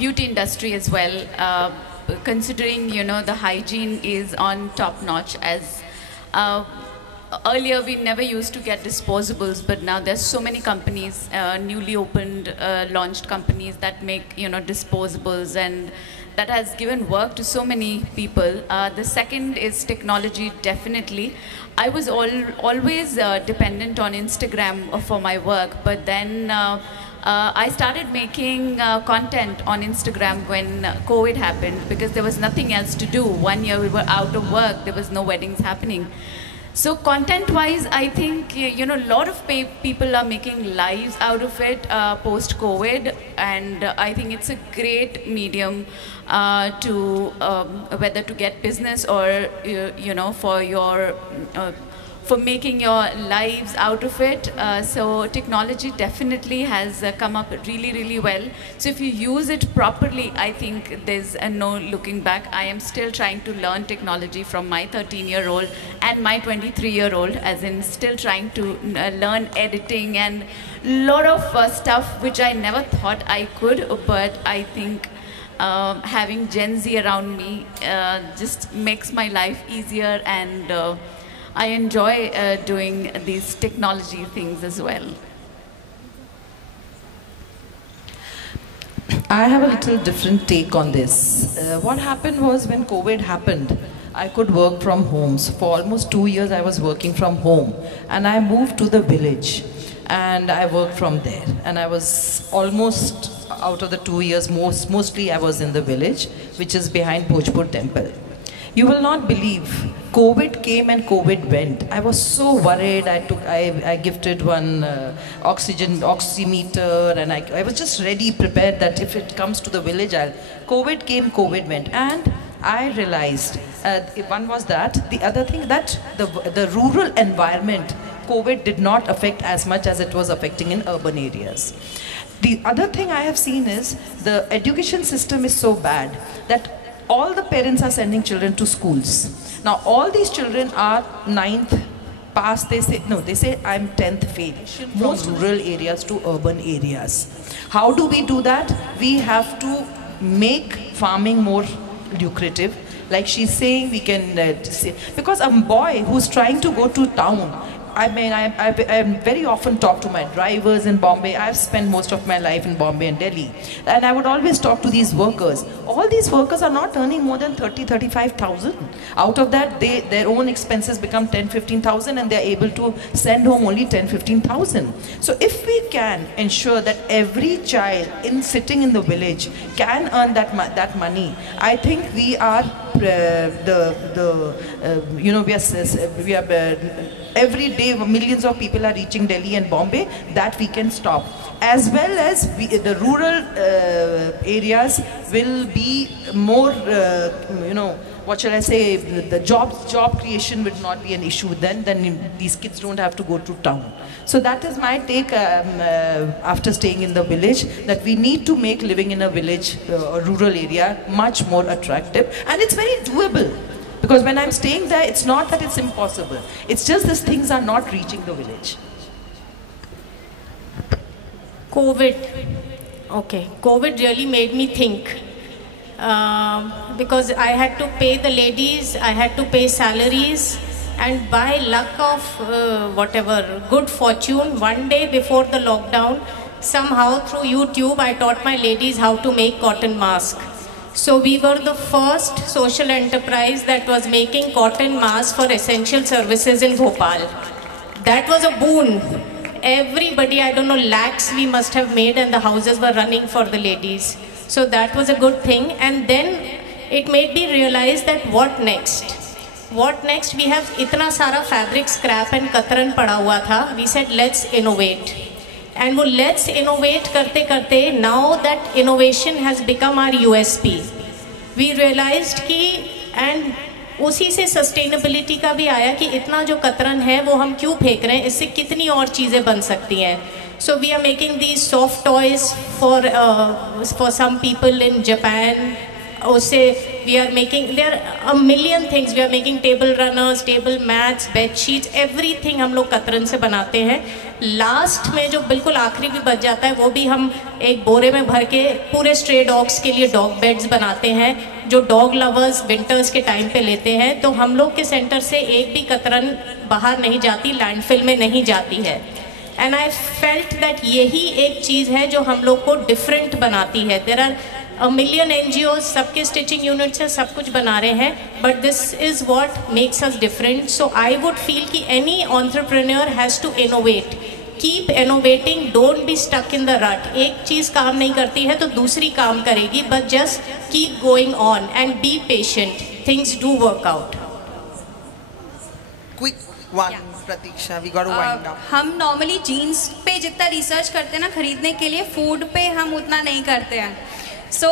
beauty industry as well, considering, you know, the hygiene is on top notch. As earlier we never used to get disposables, but now there's so many companies, newly opened, launched companies that make, you know, disposables, and that has given work to so many people. The second is technology, definitely. I was always dependent on Instagram for my work, but then I started making content on Instagram when COVID happened, because there was nothing else to do. 1 year we were out of work, there was no weddings happening. So content-wise, I think, you know, a lot of people are making lives out of it post-COVID, and I think it's a great medium to whether to get business or you know, for your for making your lives out of it. So technology definitely has come up really, really well. So if you use it properly, I think there's no looking back. I am still trying to learn technology from my 13-year-old and my 23-year-old, as in still trying to learn editing and a lot of stuff which I never thought I could, but I think having Gen Z around me just makes my life easier, and I enjoy doing these technology things as well. I have a little different take on this. What happened was, when COVID happened, I could work from home. So for almost 2 years I was working from home, and I moved to the village and I worked from there, and I was almost out of the 2 years, mostly I was in the village, which is behind Bhojpur temple. You will not believe. COVID came and COVID went. I was so worried. I gifted one oximeter, and I was just ready, prepared that if it comes to the village, COVID came, COVID went. And I realized, one was that, the other thing that the rural environment, COVID did not affect as much as it was affecting in urban areas. The other thing I have seen is the education system is so bad that all the parents are sending children to schools. Now all these children are 9th pass, they say I'm 10th fail. Most rural areas to urban areas. How do we do that? We have to make farming more lucrative. Like she's saying, we can because a boy who's trying to go to town, I mean, I very often talk to my drivers in Bombay. I've spent most of my life in Bombay and Delhi. And I would always talk to these workers. All these workers are not earning more than 35,000. Out of that, their own expenses become 10-15,000, and they're able to send home only 10-15,000. So if we can ensure that every child sitting in the village can earn that money, I think we are we are every day millions of people are reaching Delhi and Bombay, that we can stop. As well as the rural areas will be more, what shall I say, the job creation would not be an issue then these kids don't have to go to town. So that is my take after staying in the village, that we need to make living in a village or rural area much more attractive, and it's very doable. Because when I'm staying there, it's not that it's impossible. It's just these things are not reaching the village. COVID really made me think. Because I had to pay the ladies, I had to pay salaries, and by luck of good fortune, one day before the lockdown, somehow through YouTube, I taught my ladies how to make cotton masks. So we were the first social enterprise that was making cotton masks for essential services in Bhopal. That was a boon. Everybody, I don't know, lakhs we must have made, and the houses were running for the ladies. So that was a good thing. And then it made me realize that what next? What next? We have itna sara fabric scrap and katran pada hua tha. We said, let's innovate. And let's innovate karte, now that innovation has become our USP. We realized कि, and उसी से sustainability का भी आया कि इतना जो कतरन है वो हम क्यों फेंक रहे हैं, इससे कितनी और चीज़ें बन सकती हैं. So we are making these soft toys for some people in Japan. We are making, there are a million things. We are making table runners, table mats, bed sheets, everything हम लोग कतरन से बनाते हैं. लास्ट में जो बिल्कुल आखिरी भी बच जाता है वो भी हम एक बोरे में भर के पूरे स्ट्रे डॉग्स के लिए डॉग बेड्स बनाते हैं, जो डॉग लवर्स विंटर्स के टाइम पे लेते हैं. तो हम लोग के सेंटर से एक भी कतरन बाहर नहीं जाती, लैंडफिल में नहीं जाती है. एंड आई फेल्ट दैट यही एक चीज़ है जो हम लोग को डिफरेंट बनाती है. There are a million NGOs, सबके स्टिचिंग यूनिट्स हैं, सब कुछ बना रहे हैं, but this is what makes us different. So I would feel कि any entrepreneur has to innovate. Keep innovating, don't be stuck in the rut. एक चीज़ काम नहीं करती है तो दूसरी काम करेगी, but just keep going on and be patient. Things do work out. Quick one, Pratiksha, we got to wind down. हम नॉर्मली जीन्स पे जितना रिसर्च करते हैं ना खरीदने के लिए, फूड पे हम उतना नहीं करते हैं. सो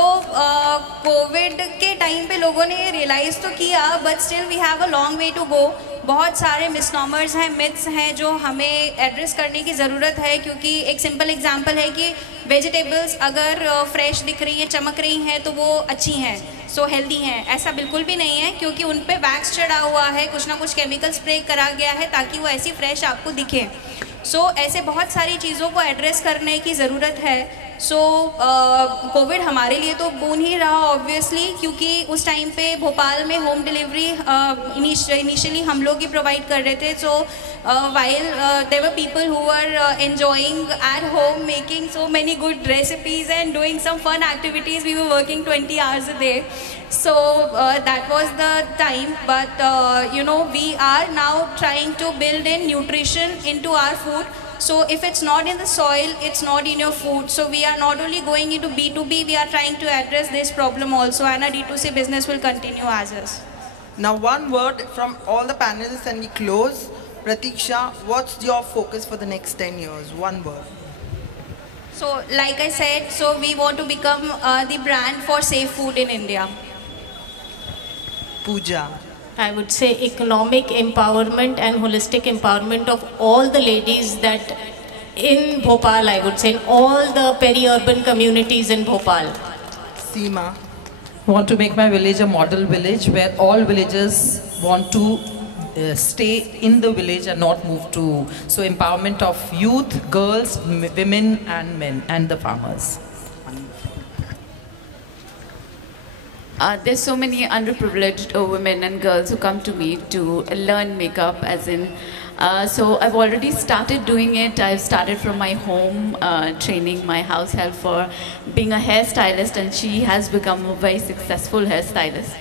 कोविड के टाइम पे लोगों ने रियलाइज़ तो किया, but still we have a long way to go. बहुत सारे मिसनॉमर्स हैं, मिथ्स हैं जो हमें एड्रेस करने की ज़रूरत है. क्योंकि एक सिंपल एग्जांपल है कि वेजिटेबल्स अगर फ्रेश दिख रही हैं, चमक रही हैं, तो वो अच्छी हैं, सो हेल्दी हैं. ऐसा बिल्कुल भी नहीं है, क्योंकि उन पे वैक्स चढ़ा हुआ है, कुछ ना कुछ केमिकल स्प्रे करा गया है ताकि वो ऐसी फ्रेश आपको दिखे. सो ऐसे बहुत सारी चीज़ों को एड्रेस करने की ज़रूरत है. सो कोविड हमारे लिए तो बोन ही रहा ऑब्वियसली, क्योंकि उस टाइम पे भोपाल में होम डिलीवरी इनिशियली हम लोग ही प्रोवाइड कर रहे थे. So while there were people who were enjoying at home making so many good recipes and doing some fun activities, we were working 20 hours a day. So that was the time, but we are now trying to build in nutrition into our food. So if it's not in the soil, it's not in your food. So we are not only going into B2B, we are trying to address this problem also, and our D2C business will continue as is. Now one word from all the panelists and we close. Pratiksha, what's your focus for the next 10 years? One word. So, like I said, so we want to become the brand for safe food in India. Pooja. I would say economic empowerment and holistic empowerment of all the ladies that in Bhopal, I would say, in all the peri-urban communities in Bhopal. Seema. I want to make my village a model village where all villagers want to stay in the village and not move to. So empowerment of youth, girls, women and men and the farmers. There's so many underprivileged women and girls who come to me to learn makeup, as in, so I've already started doing it. I've started from my home, training my house help for being a hairstylist, and she has become a very successful hairstylist.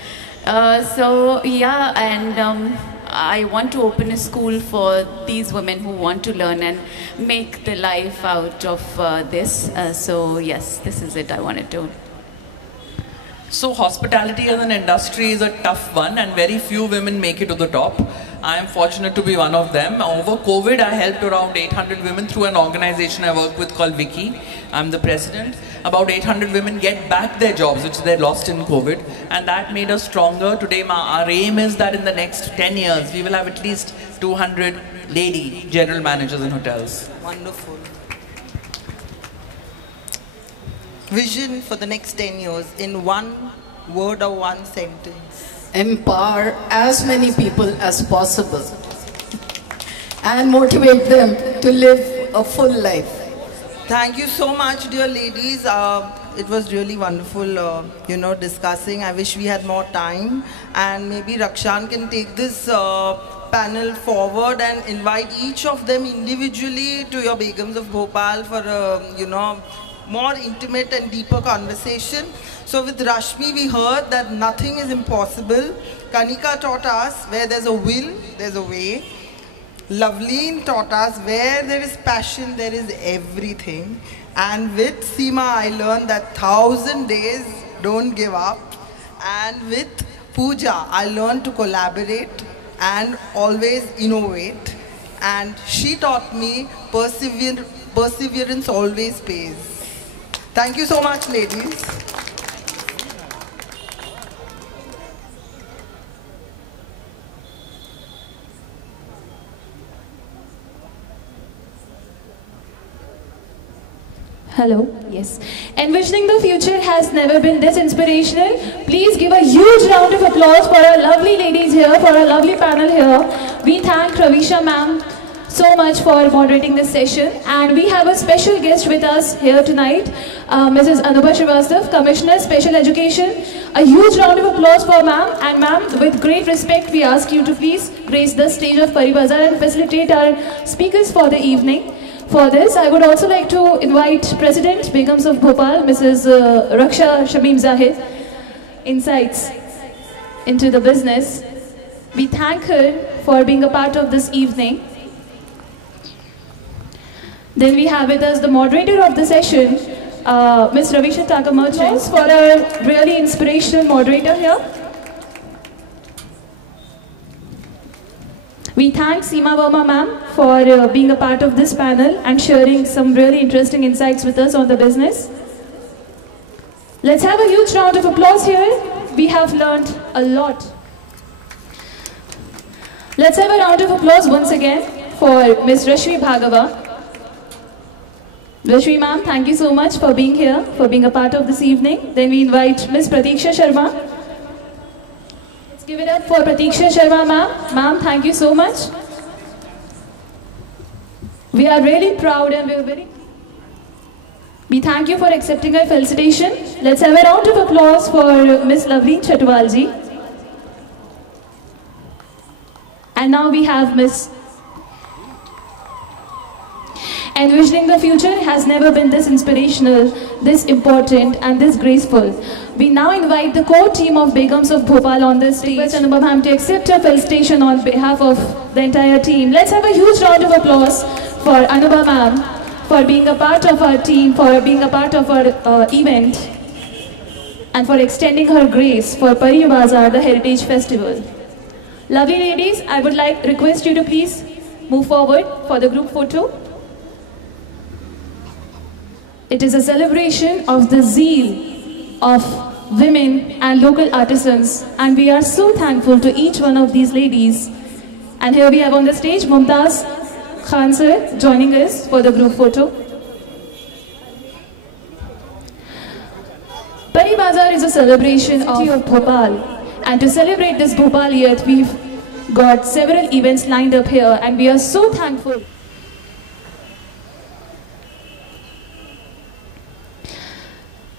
So yeah, and I want to open a school for these women who want to learn and make the life out of this. So yes, this is it I wanted to. So hospitality as an industry is a tough one and very few women make it to the top. I am fortunate to be one of them. Over COVID, I helped around 800 women through an organization I work with called Wiki. I'm the president. About 800 women get back their jobs, which they lost in COVID, and that made us stronger. Today, our aim is that in the next 10 years, we will have at least 200 lady general managers in hotels. Wonderful. Vision for the next 10 years in one word or one sentence. Empower as many people as possible and motivate them to live a full life. Thank you so much, dear ladies. It was really wonderful, discussing. I wish we had more time, and maybe Rakshan can take this panel forward and invite each of them individually to your Begums of Bhopal for more intimate and deeper conversation. So with Rashmi, we heard that nothing is impossible. Kanika taught us where there's a will, there's a way. Loveleen taught us where there is passion, there is everything. And with Seema, I learned that 1,000 days, don't give up. And with Pooja, I learned to collaborate and always innovate. And she taught me perseverance always pays. Thank you so much, ladies. Hello, yes. Envisioning the future has never been this inspirational. Please give a huge round of applause for our lovely ladies here, for our lovely panel here. We thank Ravisha ma'am so much for moderating this session, and we have a special guest with us here tonight, Mrs. Anubha Srivastav, Commissioner Special Education. A huge round of applause for ma'am, and ma'am, with great respect, we ask you to please grace the stage of Pari Bazaar and facilitate our speakers for the evening. For this, I would also like to invite President Begums of Bhopal, Mrs. Raksha Shamim Zahid, insights into the business. We thank her for being a part of this evening. Then we have with us the moderator of the session, Ms. Ravisha Taka Merchants, for a really inspirational moderator here. We thank Seema Verma ma'am for being a part of this panel and sharing some really interesting insights with us on the business. Let's have a huge round of applause here. We have learned a lot. Let's have a round of applause once again for Ms. Rashmi Bhagava. Rashmi ma'am, thank you so much for being here, for being a part of this evening. Then we invite Ms. Pratiksha Sharma. Let's give it up for Pratiksha Sharma ma'am. Ma'am, thank you so much. We are really proud and we thank you for accepting our felicitation. Let's have a round of applause for Ms. Loveleen Chatwalji. And now we have Ms. Envisioning the future has never been this inspirational, this important and this graceful. We now invite the core team of Begums of Bhopal on the stage. Request Anubha ma'am to accept her felicitation on behalf of the entire team. Let's have a huge round of applause for Anubha ma'am for being a part of our team, for being a part of our event, and for extending her grace for Pari Bazaar, the Heritage Festival. Lovely ladies, I would request you to please move forward for the group photo. It is a celebration of the zeal of women and local artisans, and we are so thankful to each one of these ladies. And here we have on the stage Mumtaz Khan sir joining us for the group photo. Pari Bazaar is a celebration of Bhopal, and to celebrate this Bhopal Earth, we've got several events lined up here, and we are so thankful.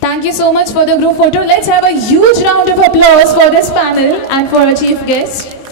Thank you so much for the group photo. Let's have a huge round of applause for this panel and for our chief guest.